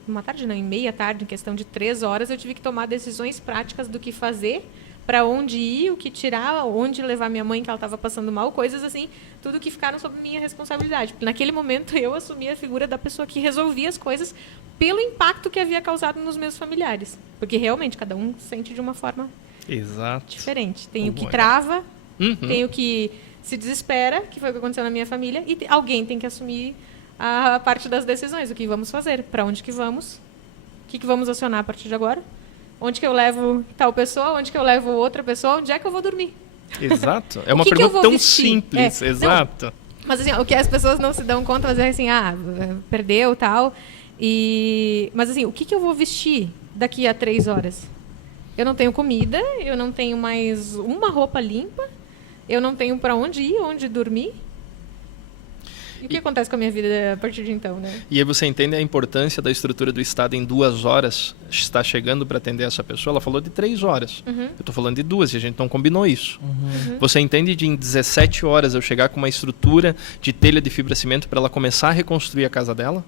em meia tarde, em questão de 3 horas, eu tive que tomar decisões práticas do que fazer, para onde ir, o que tirar, onde levar minha mãe, que ela estava passando mal, coisas assim, tudo que ficaram sob minha responsabilidade. Porque naquele momento eu assumi a figura da pessoa que resolvia as coisas pelo impacto que havia causado nos meus familiares. Porque realmente cada um sente de uma forma diferente. Tem o que trava, tem o que se desespera, que foi o que aconteceu na minha família, e alguém tem que assumir a parte das decisões, o que vamos fazer, para onde que vamos, o que vamos acionar a partir de agora. Onde que eu levo tal pessoa? Onde que eu levo outra pessoa? Onde é que eu vou dormir? Exato. É uma pergunta tão simples. Exato. Não, mas assim, o que as pessoas não se dão conta, mas é assim, perdeu tal. Mas assim, o que eu vou vestir daqui a 3 horas? Eu não tenho comida, eu não tenho mais uma roupa limpa, eu não tenho para onde ir, onde dormir. E o que acontece com a minha vida a partir de então, né? E aí você entende a importância da estrutura do Estado em 2 horas está chegando para atender essa pessoa? Ela falou de 3 horas. Eu estou falando de 2 e a gente não combinou isso. Você entende de em 17 horas eu chegar com uma estrutura de telha de fibrocimento para ela começar a reconstruir a casa dela?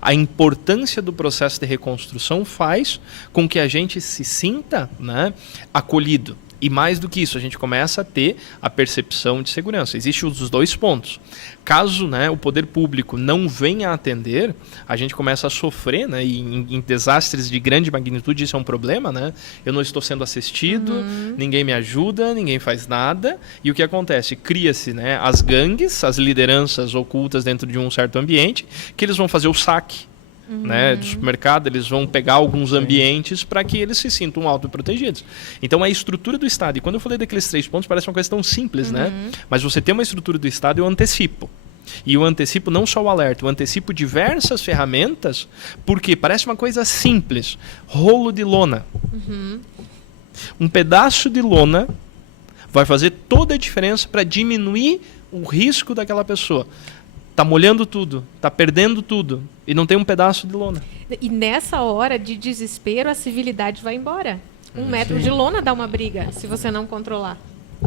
A importância do processo de reconstrução faz com que a gente se sinta, né, acolhido. E mais do que isso, a gente começa a ter a percepção de segurança. Existem os 2 pontos. Caso, né, o poder público não venha a atender, a gente começa a sofrer, né, em desastres de grande magnitude, isso é um problema. Né? Eu não estou sendo assistido, ninguém me ajuda, ninguém faz nada. E o que acontece? Cria-se, né, as gangues, as lideranças ocultas dentro de um certo ambiente, que eles vão fazer o saque. Né, do supermercado, eles vão pegar alguns ambientes para que eles se sintam autoprotegidos. Então, a estrutura do Estado, e quando eu falei daqueles 3 pontos, parece uma coisa tão simples, né? Mas você tem uma estrutura do Estado, eu antecipo. E eu antecipo não só o alerta, eu antecipo diversas ferramentas, porque parece uma coisa simples. Rolo de lona. Um pedaço de lona vai fazer toda a diferença para diminuir o risco daquela pessoa. Tá molhando tudo, tá perdendo tudo e não tem um pedaço de lona. E nessa hora de desespero, a civilidade vai embora. 1 metro de lona dá uma briga, se você não controlar.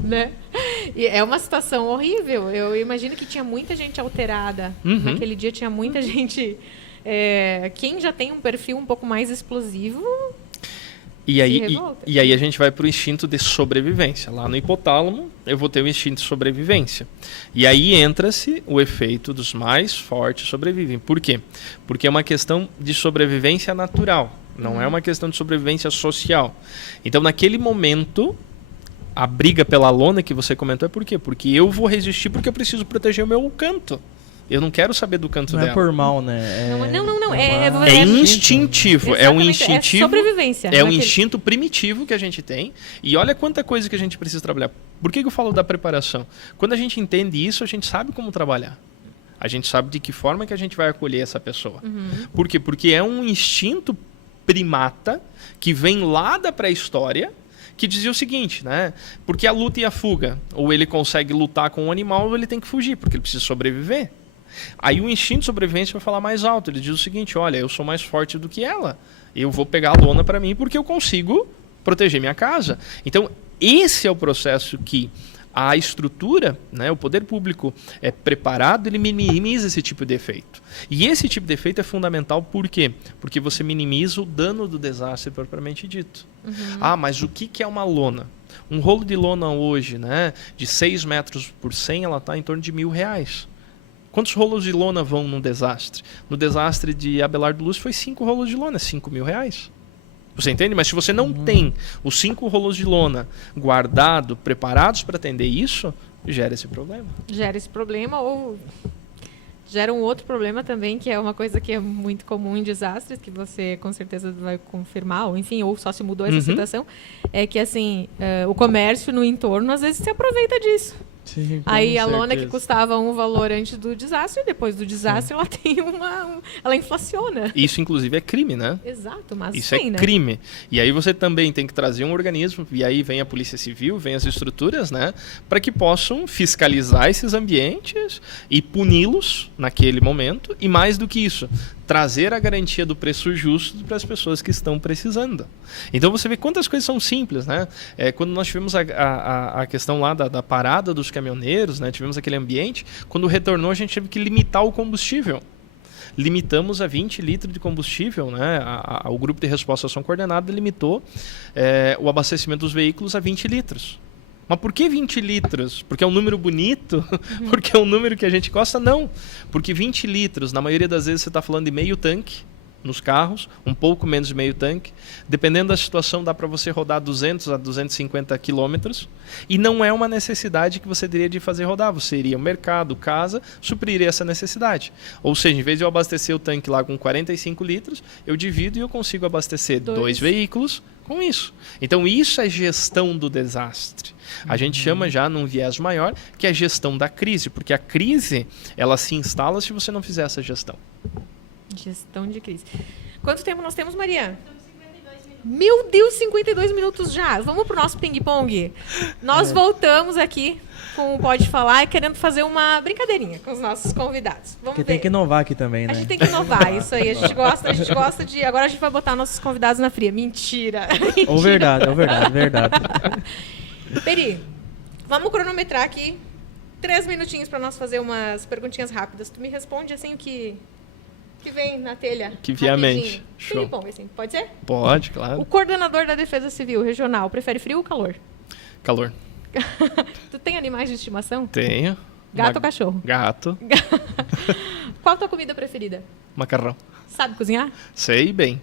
Né? E é uma situação horrível. Eu imagino que tinha muita gente alterada. Naquele dia tinha muita gente... quem já tem um perfil um pouco mais explosivo... E aí a gente vai para o instinto de sobrevivência. Lá no hipotálamo, eu vou ter o instinto de sobrevivência. E aí entra-se o efeito dos mais fortes sobrevivem. Por quê? Porque é uma questão de sobrevivência natural. Não é uma questão de sobrevivência social. Então, naquele momento, a briga pela lona que você comentou é por quê? Porque eu vou resistir porque eu preciso proteger o meu canto. Eu não quero saber do canto dela. Não é por mal, né? Não. É instintivo. É um instintivo. É sobrevivência. É um instinto primitivo que a gente tem. E olha quanta coisa que a gente precisa trabalhar. Por que eu falo da preparação? Quando a gente entende isso, a gente sabe como trabalhar. A gente sabe de que forma que a gente vai acolher essa pessoa. Por quê? Porque é um instinto primata que vem lá da pré-história, que dizia o seguinte, né? Porque a luta e a fuga. Ou ele consegue lutar com o animal, ou ele tem que fugir, porque ele precisa sobreviver. Aí o instinto de sobrevivência vai falar mais alto. Ele diz o seguinte, olha, eu sou mais forte do que ela. Eu vou pegar a lona para mim porque eu consigo proteger minha casa. Então, esse é o processo que a estrutura, né, o poder público é preparado, ele minimiza esse tipo de efeito. E esse tipo de efeito é fundamental por quê? Porque você minimiza o dano do desastre propriamente dito. Mas o que é uma lona? Um rolo de lona hoje, né, de 6 metros por 100, ela está em torno de R$1.000. Quantos rolos de lona vão no desastre? No desastre de Abelardo Lúcio foi 5 rolos de lona, R$5.000. Você entende? Mas se você não tem os 5 rolos de lona guardados, preparados para atender isso, gera esse problema. Gera esse problema ou gera um outro problema também, que é uma coisa que é muito comum em desastres, que você com certeza vai confirmar, ou enfim, ou só se mudou essa situação, é que assim, o comércio no entorno às vezes se aproveita disso. Sim, aí a lona que custava um valor antes do desastre, depois do desastre ela tem ela inflaciona. Isso inclusive é crime, né? Exato, mas isso é crime. E aí você também tem que trazer um organismo, e aí vem a Polícia Civil, vem as estruturas, né, para que possam fiscalizar esses ambientes e puni-los naquele momento, e mais do que isso, trazer a garantia do preço justo para as pessoas que estão precisando. Então você vê quantas coisas são simples, né? Quando nós tivemos a questão lá da parada dos caminhoneiros, né? Tivemos aquele ambiente, quando retornou a gente teve que limitar o combustível. Limitamos a 20 litros de combustível, né? O grupo de resposta à ação coordenada limitou o abastecimento dos veículos a 20 litros. Mas por que 20 litros? Porque é um número bonito? Porque é um número que a gente gosta? Não. Porque 20 litros, na maioria das vezes você está falando de meio tanque nos carros, um pouco menos de meio tanque. Dependendo da situação, dá para você rodar 200 a 250 quilômetros. E não é uma necessidade que você teria de fazer rodar. Você iria ao mercado, casa, supriria essa necessidade. Ou seja, em vez de eu abastecer o tanque lá com 45 litros, eu divido e eu consigo abastecer dois veículos com isso. Então, isso é gestão do desastre. A gente chama já num viés maior, que é a gestão da crise, porque a crise, ela se instala se você não fizer essa gestão. Gestão de crise. Quanto tempo nós temos, Maria? 52 minutos. Meu Deus, 52 minutos já. Vamos pro nosso ping-pong? Nós voltamos aqui com o Pode Falar e querendo fazer uma brincadeirinha com os nossos convidados. Vamos Porque ver. tem que inovar aqui também, né? A gente tem que inovar, isso aí. A gente gosta de... Agora a gente vai botar nossos convidados na fria. Mentira. Ou verdade, verdade. Peri, vamos cronometrar aqui 3 minutinhos para nós fazer umas perguntinhas rápidas. Tu me responde assim o que vem na telha. Que vier à mente. Rapidinho. Show. Ping-pong, assim. Pode ser? Pode, claro. O coordenador da Defesa Civil Regional prefere frio ou calor? Calor. Tu tem animais de estimação? Tenho. Gato ou cachorro? Gato. Qual a tua comida preferida? Macarrão. Sabe cozinhar? Sei bem.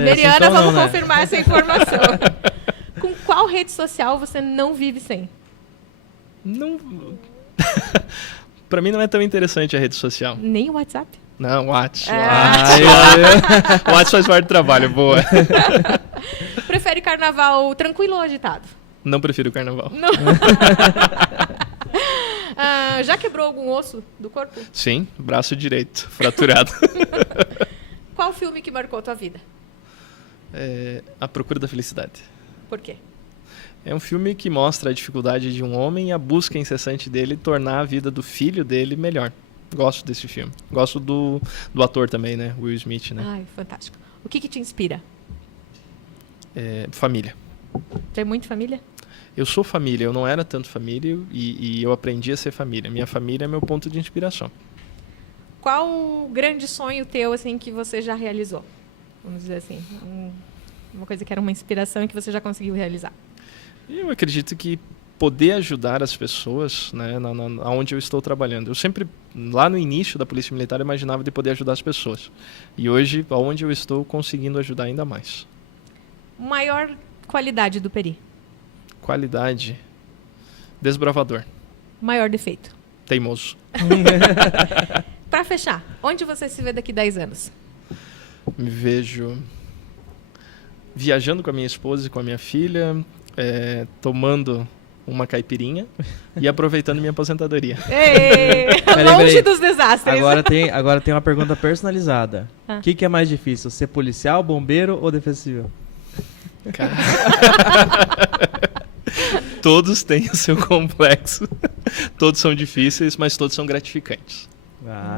Mariana, então vamos não, né? confirmar essa informação. Com qual rede social você não vive sem? Não... Pra mim não é tão interessante a rede social. Nem o WhatsApp? Não, WhatsApp. Ah. WhatsApp faz parte do trabalho, boa. Prefere carnaval tranquilo ou agitado? Não prefiro o carnaval. Não. Já quebrou algum osso do corpo? Sim, braço direito, fraturado. Qual filme que marcou a tua vida? A Procura da Felicidade. Por quê? É um filme que mostra a dificuldade de um homem e a busca incessante dele tornar a vida do filho dele melhor. Gosto desse filme. Gosto do ator também, né? Will Smith, né? Ai, fantástico. O que te inspira? Família. Tem muita família? Eu sou família, eu não era tanto família e eu aprendi a ser família. Minha família é meu ponto de inspiração. Qual o grande sonho teu, assim, que você já realizou? Vamos dizer assim, uma coisa que era uma inspiração e que você já conseguiu realizar. Eu acredito que poder ajudar as pessoas, né, onde eu estou trabalhando. Eu sempre, lá no início da Polícia Militar, imaginava de poder ajudar as pessoas. E hoje, onde eu estou, conseguindo ajudar ainda mais. Maior qualidade do Peri? Qualidade. Desbravador. Maior defeito? Teimoso. Para fechar, onde você se vê daqui 10 anos? Me vejo viajando com a minha esposa e com a minha filha, tomando uma caipirinha e aproveitando minha aposentadoria. Longe dos desastres. Agora tem uma pergunta personalizada. O que é mais difícil, ser policial, bombeiro ou defesa civil? Cara. Todos têm o seu complexo. Todos são difíceis, mas todos são gratificantes.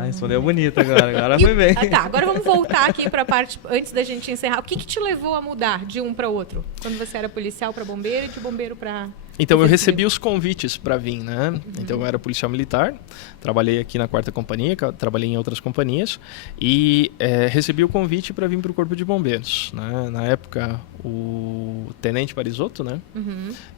Respondeu bonito agora. Agora foi bem. Tá, agora vamos voltar aqui para a parte, antes da gente encerrar. O que te levou a mudar de um para o outro? Quando você era policial para bombeiro e de bombeiro para... Então, eu recebi os convites para vir, né? Então, eu era policial militar, trabalhei aqui na 4ª Companhia, trabalhei em outras companhias e recebi o convite para vir para o Corpo de Bombeiros, né? Na época, o Tenente Parisotto, né?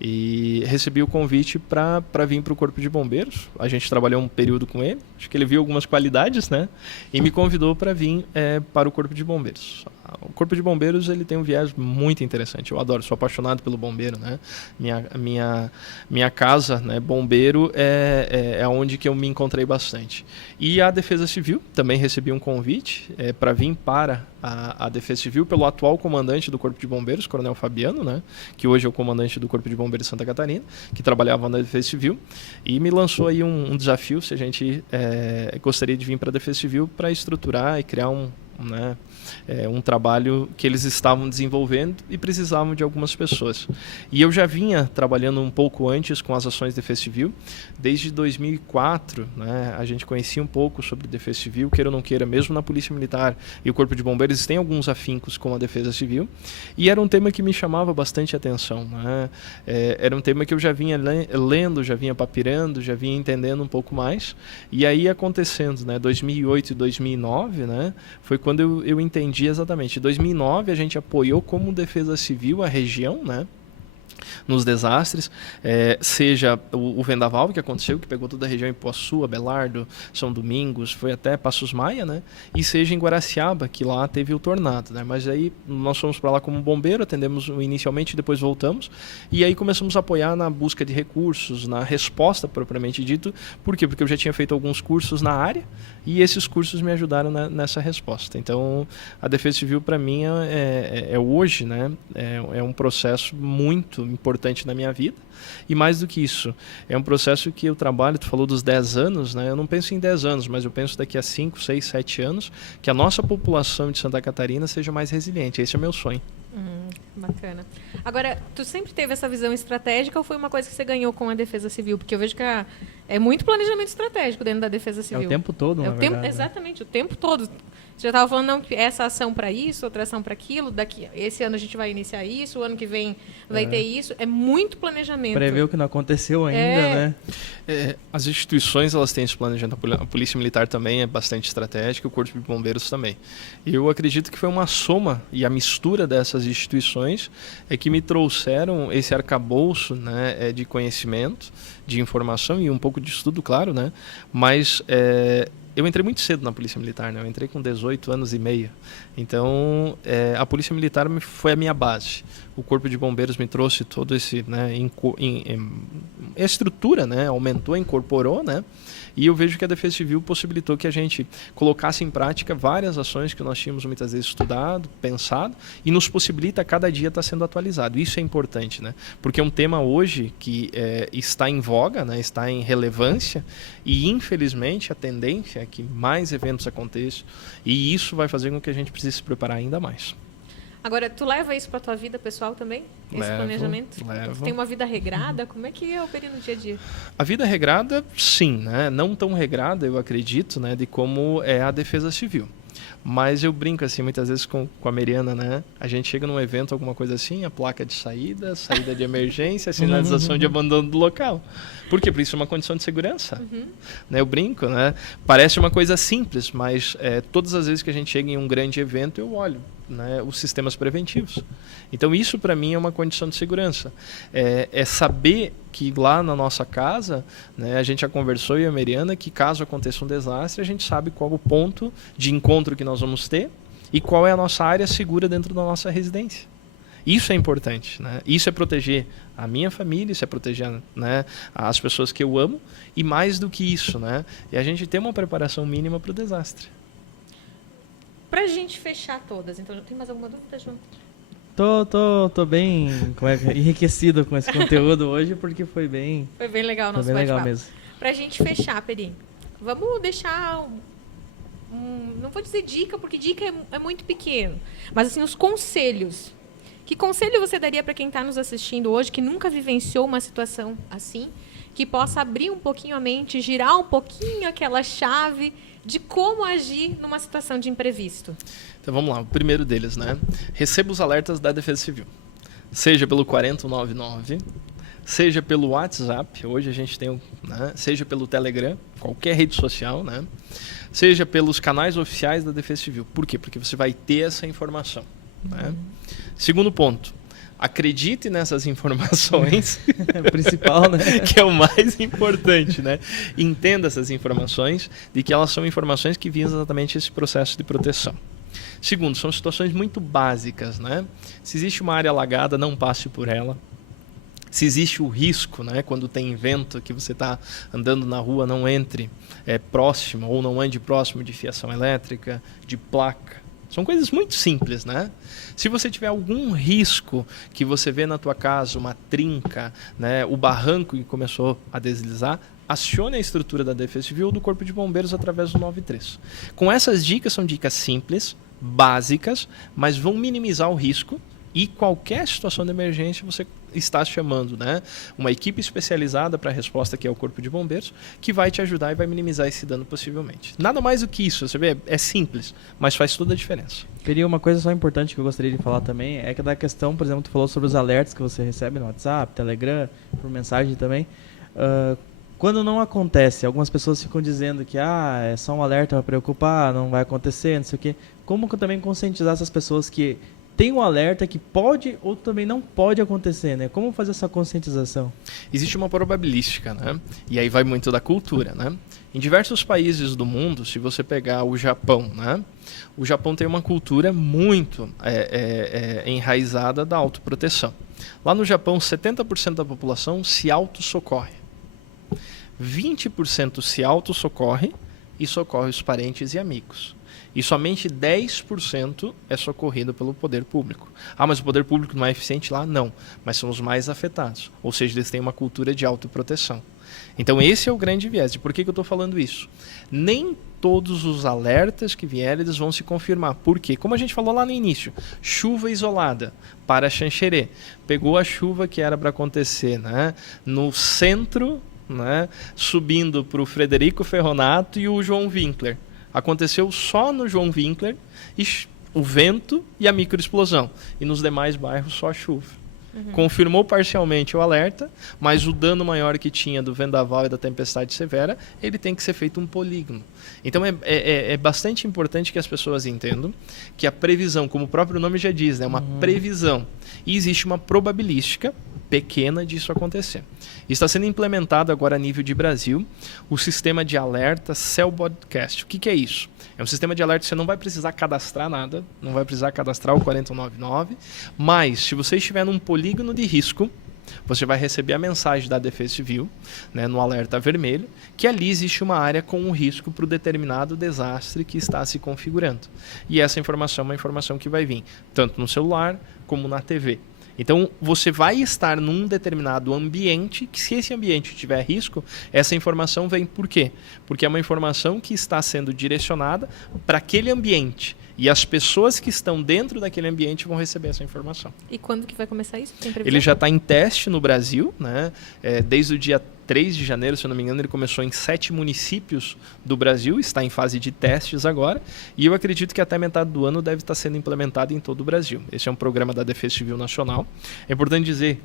E recebi o convite para vir para o Corpo de Bombeiros. A gente trabalhou um período com ele, acho que ele viu algumas qualidades, né? E me convidou para vir para o Corpo de Bombeiros. O Corpo de Bombeiros, ele tem um viés muito interessante. Eu adoro, sou apaixonado pelo bombeiro, né? Minha casa, né, bombeiro, é onde que eu me encontrei bastante. E a Defesa Civil, também recebi um convite para vir para a Defesa Civil pelo atual comandante do Corpo de Bombeiros, Coronel Fabiano, né, que hoje é o comandante do Corpo de Bombeiros de Santa Catarina, que trabalhava na Defesa Civil, e me lançou aí um desafio, se a gente gostaria de vir para a Defesa Civil para estruturar e criar né? Um trabalho que eles estavam desenvolvendo e precisavam de algumas pessoas. E eu já vinha trabalhando um pouco antes com as ações de defesa civil. Desde 2004, né, a gente conhecia um pouco sobre defesa civil, queira ou não queira, mesmo na Polícia Militar e o Corpo de Bombeiros tem alguns afincos com a defesa civil. E era um tema que me chamava bastante atenção, né? Era um tema que eu já vinha lendo, já vinha papirando, já vinha entendendo um pouco mais. E aí acontecendo, né, 2008 e 2009, né, foi quando eu entendi exatamente. Em 2009 a gente apoiou como defesa civil a região, né, nos desastres, seja o vendaval que aconteceu, que pegou toda a região em Poçu, Abelardo, São Domingos, foi até Passos Maia, né? E seja em Guaraciaba, que lá teve o tornado, né? Mas aí nós fomos para lá como bombeiro, atendemos inicialmente, depois voltamos, e aí começamos a apoiar na busca de recursos, na resposta propriamente dito. Por quê? Porque eu já tinha feito alguns cursos na área, e esses cursos me ajudaram nessa resposta. Então, a Defesa Civil, para mim, hoje, né? É um processo muito importante na minha vida. E mais do que isso, é um processo que eu trabalho, tu falou dos 10 anos, né? Eu não penso em 10 anos, mas eu penso daqui a 5, 6, 7 anos, que a nossa população de Santa Catarina seja mais resiliente. Esse é o meu sonho. Bacana. Agora, tu sempre teve essa visão estratégica ou foi uma coisa que você ganhou com a Defesa Civil? Porque eu vejo que é muito planejamento estratégico dentro da Defesa Civil. É o tempo todo, na verdade, exatamente, o tempo todo. Você já estava falando, não, que essa ação para isso, outra ação para aquilo, esse ano a gente vai iniciar isso, o ano que vem vai ter isso. É muito planejamento. Prever o que não aconteceu ainda, né? As instituições, elas têm esse planejamento. A Polícia Militar também é bastante estratégica, o Corpo de Bombeiros também. E eu acredito que foi uma soma e a mistura dessas instituições é que me trouxeram esse arcabouço, né, de conhecimento, de informação e um pouco de estudo, claro, né? Mas eu entrei muito cedo na Polícia Militar, né? Eu entrei com 18 anos e meio. Então, a Polícia Militar foi a minha base. O Corpo de Bombeiros me trouxe todo esse, né, a estrutura, né, aumentou, incorporou, né? E eu vejo que a Defesa Civil possibilitou que a gente colocasse em prática várias ações que nós tínhamos muitas vezes estudado, pensado, e nos possibilita a cada dia estar sendo atualizado. Isso é importante, né? Porque é um tema hoje que está em voga, né, está em relevância, e infelizmente a tendência é que mais eventos aconteçam, e isso vai fazer com que a gente precise se preparar ainda mais. Agora, tu leva isso para tua vida pessoal também? Esse planejamento? Levo. Tu tem uma vida regrada? Como é que é o período no dia a dia? A vida regrada, sim, né? Não tão regrada, eu acredito, né, de como é a Defesa Civil. Mas eu brinco assim muitas vezes com a Mariana, né? A gente chega num evento, alguma coisa assim, a placa de saída de emergência, sinalização de abandono do local. Por quê? Porque isso é uma condição de segurança. Né? Eu brinco, né? Parece uma coisa simples, mas todas as vezes que a gente chega em um grande evento, eu olho, né, os sistemas preventivos. Então isso para mim é uma condição de segurança. É saber que lá na nossa casa, né, a gente já conversou, eu e a Mariana, que caso aconteça um desastre, a gente sabe qual o ponto de encontro que nós vamos ter e qual é a nossa área segura dentro da nossa residência. Isso é importante, né? Isso é proteger a minha família, isso é proteger, né, as pessoas que eu amo, e mais do que isso, né, é a gente ter uma preparação mínima para o desastre. Pra gente fechar todas, então, tem mais alguma dúvida, João? Tô bem enriquecido com esse conteúdo hoje, porque foi bem legal o nosso bem legal bate-papo. mesmo. Pra gente fechar, Peri, vamos deixar não vou dizer dica, porque dica é muito pequeno, mas assim, os conselhos. Que conselho você daria para quem está nos assistindo hoje, que nunca vivenciou uma situação assim, que possa abrir um pouquinho a mente, girar um pouquinho aquela chave de como agir numa situação de imprevisto? Então vamos lá, o primeiro deles, né? Receba os alertas da Defesa Civil. Seja pelo 4099, seja pelo WhatsApp, hoje a gente tem, né? Seja pelo Telegram, qualquer rede social, né? Seja pelos canais oficiais da Defesa Civil. Por quê? Porque você vai ter essa informação, né? Segundo ponto, acredite nessas informações. É o principal, né? Que é o mais importante, né? Entenda essas informações, de que elas são informações que visam exatamente esse processo de proteção. Segundo, são situações muito básicas, né? Se existe uma área alagada, não passe por ela. Se existe o risco, né, quando tem vento, que você está andando na rua, não entre próximo ou não ande próximo de fiação elétrica, de placa. São coisas muito simples, né? Se você tiver algum risco que você vê na tua casa, uma trinca, né, o barranco que começou a deslizar, acione a estrutura da Defesa Civil ou do Corpo de Bombeiros através do 93. Com essas dicas, são dicas simples, básicas, mas vão minimizar o risco e qualquer situação de emergência você está chamando, né, uma equipe especializada para a resposta, que é o Corpo de Bombeiros, que vai te ajudar e vai minimizar esse dano possivelmente. Nada mais do que isso, você vê, é simples, mas faz toda a diferença. Peria, uma coisa só importante que eu gostaria de falar também é que da questão, por exemplo, tu falou sobre os alertas que você recebe no WhatsApp, Telegram, por mensagem também. Quando não acontece, algumas pessoas ficam dizendo que é só um alerta para preocupar, não vai acontecer, não sei o quê. Como também conscientizar essas pessoas que tem um alerta que pode ou também não pode acontecer, né? Como fazer essa conscientização? Existe uma probabilística, né? E aí vai muito da cultura, né? Em diversos países do mundo, se você pegar o Japão, né? O Japão tem uma cultura muito enraizada da autoproteção. Lá no Japão, 70% da população se autossocorre. 20% se autossocorre e socorre os parentes e amigos. E somente 10% é socorrido pelo poder público. Mas o poder público não é eficiente lá? Não. Mas são os mais afetados. Ou seja, eles têm uma cultura de autoproteção. Então esse é o grande viés. Por que eu estou falando isso? Nem todos os alertas que vierem, eles vão se confirmar. Por quê? Como a gente falou lá no início, chuva isolada para Xanxerê. Pegou a chuva que era para acontecer, né, no centro, né, subindo para o Frederico Ferronato e o João Winkler. Aconteceu só no João Winkler o vento e a microexplosão. E nos demais bairros só a chuva. Confirmou parcialmente o alerta, mas o dano maior que tinha do vendaval e da tempestade severa, ele tem que ser feito um polígono. Então é bastante importante que as pessoas entendam que a previsão, como o próprio nome já diz, é uma previsão. E existe uma probabilística pequena disso acontecer. Está sendo implementado agora a nível de Brasil o sistema de alerta Cell Broadcast. O que é isso? É um sistema de alerta que você não vai precisar cadastrar nada, não vai precisar cadastrar o 4099, mas se você estiver num polígono de risco, você vai receber a mensagem da Defesa Civil, né, no alerta vermelho, que ali existe uma área com um risco para o determinado desastre que está se configurando. E essa informação é uma informação que vai vir tanto no celular como na TV. Então, você vai estar num determinado ambiente, que se esse ambiente tiver risco, essa informação vem por quê? Porque é uma informação que está sendo direcionada para aquele ambiente. E as pessoas que estão dentro daquele ambiente vão receber essa informação. E quando que vai começar isso? Tem previsão? Ele já está em teste no Brasil, né? Desde o dia 3 de janeiro, se eu não me engano, ele começou em 7 municípios do Brasil, está em fase de testes agora, e eu acredito que até metade do ano deve estar sendo implementado em todo o Brasil. Esse é um programa da Defesa Civil Nacional. É importante dizer,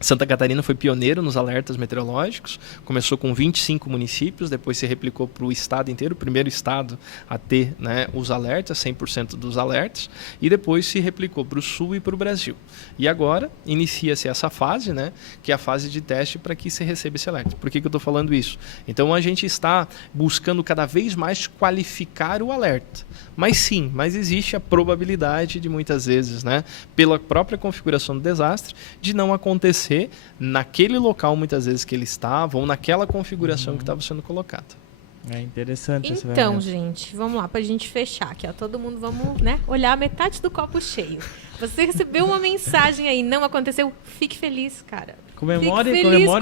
Santa Catarina foi pioneiro nos alertas meteorológicos, começou com 25 municípios, depois se replicou para o estado inteiro, o primeiro estado a ter, né, os alertas, 100% dos alertas, e depois se replicou para o sul e para o Brasil. E agora inicia-se essa fase, né, que é a fase de teste para que se receba esse alerta. Por que eu estou falando isso? Então a gente está buscando cada vez mais qualificar o alerta. Mas sim, mas existe a probabilidade de muitas vezes, né, pela própria configuração do desastre, de não acontecer naquele local muitas vezes que ele estava ou naquela configuração que estava sendo colocada. É interessante esse Então, gente, vamos lá, pra gente fechar aqui, ó. Todo mundo, vamos, né, olhar a metade do copo cheio. Você recebeu uma mensagem aí, não aconteceu, fique feliz, cara. Comemore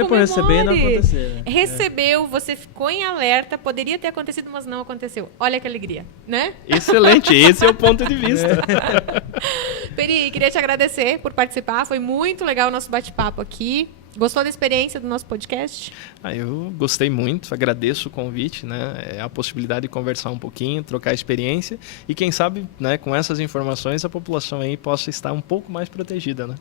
por receber e não acontecer. Né? Recebeu, você ficou em alerta, poderia ter acontecido, mas não aconteceu. Olha que alegria, né? Excelente, esse é o ponto de vista. Peri, queria te agradecer por participar, foi muito legal o nosso bate-papo aqui. Gostou da experiência do nosso podcast? Eu gostei muito, agradeço o convite, né? A possibilidade de conversar um pouquinho, trocar experiência e quem sabe, né, com essas informações a população aí possa estar um pouco mais protegida, né?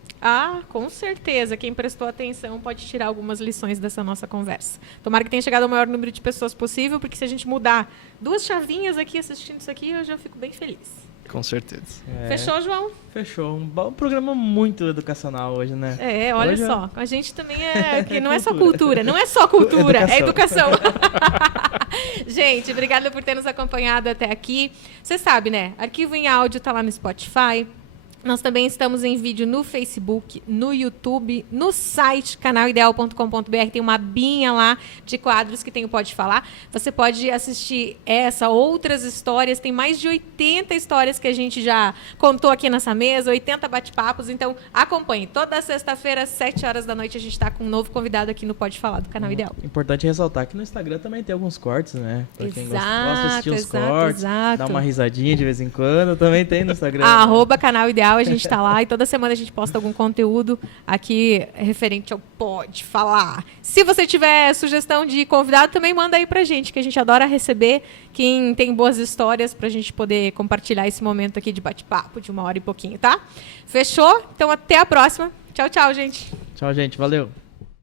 Com certeza. Quem prestou atenção pode tirar algumas lições dessa nossa conversa. Tomara que tenha chegado ao maior número de pessoas possível, porque se a gente mudar 2 chavinhas aqui assistindo isso aqui, eu já fico bem feliz. Com certeza. Fechou, João? Fechou. Um programa muito educacional hoje, né? Olha hoje só. A gente também que não é só cultura. Não é só cultura, é educação. Gente, obrigada por ter nos acompanhado até aqui. Você sabe, né? Arquivo em áudio tá lá no Spotify. Nós também estamos em vídeo no Facebook, no YouTube, no site canalideal.com.br. Tem uma abinha lá de quadros que tem o Pode Falar. Você pode assistir essa, outras histórias. Tem mais de 80 histórias que a gente já contou aqui nessa mesa, 80 bate-papos. Então, acompanhe. Toda sexta-feira, às 7 horas da noite, a gente está com um novo convidado aqui no Pode Falar do Canal Ideal. Importante ressaltar que no Instagram também tem alguns cortes, né? Pra quem gosta de assistir os cortes, dar uma risadinha de vez em quando, também tem no Instagram. Canal Ideal, a gente tá lá e toda semana a gente posta algum conteúdo aqui referente ao Pode Falar. Se você tiver sugestão de convidado, também manda aí pra gente, que a gente adora receber quem tem boas histórias pra gente poder compartilhar esse momento aqui de bate-papo de 1 hora e pouquinho, tá? Fechou? Então até a próxima. Tchau, tchau, gente. Tchau, gente. Valeu.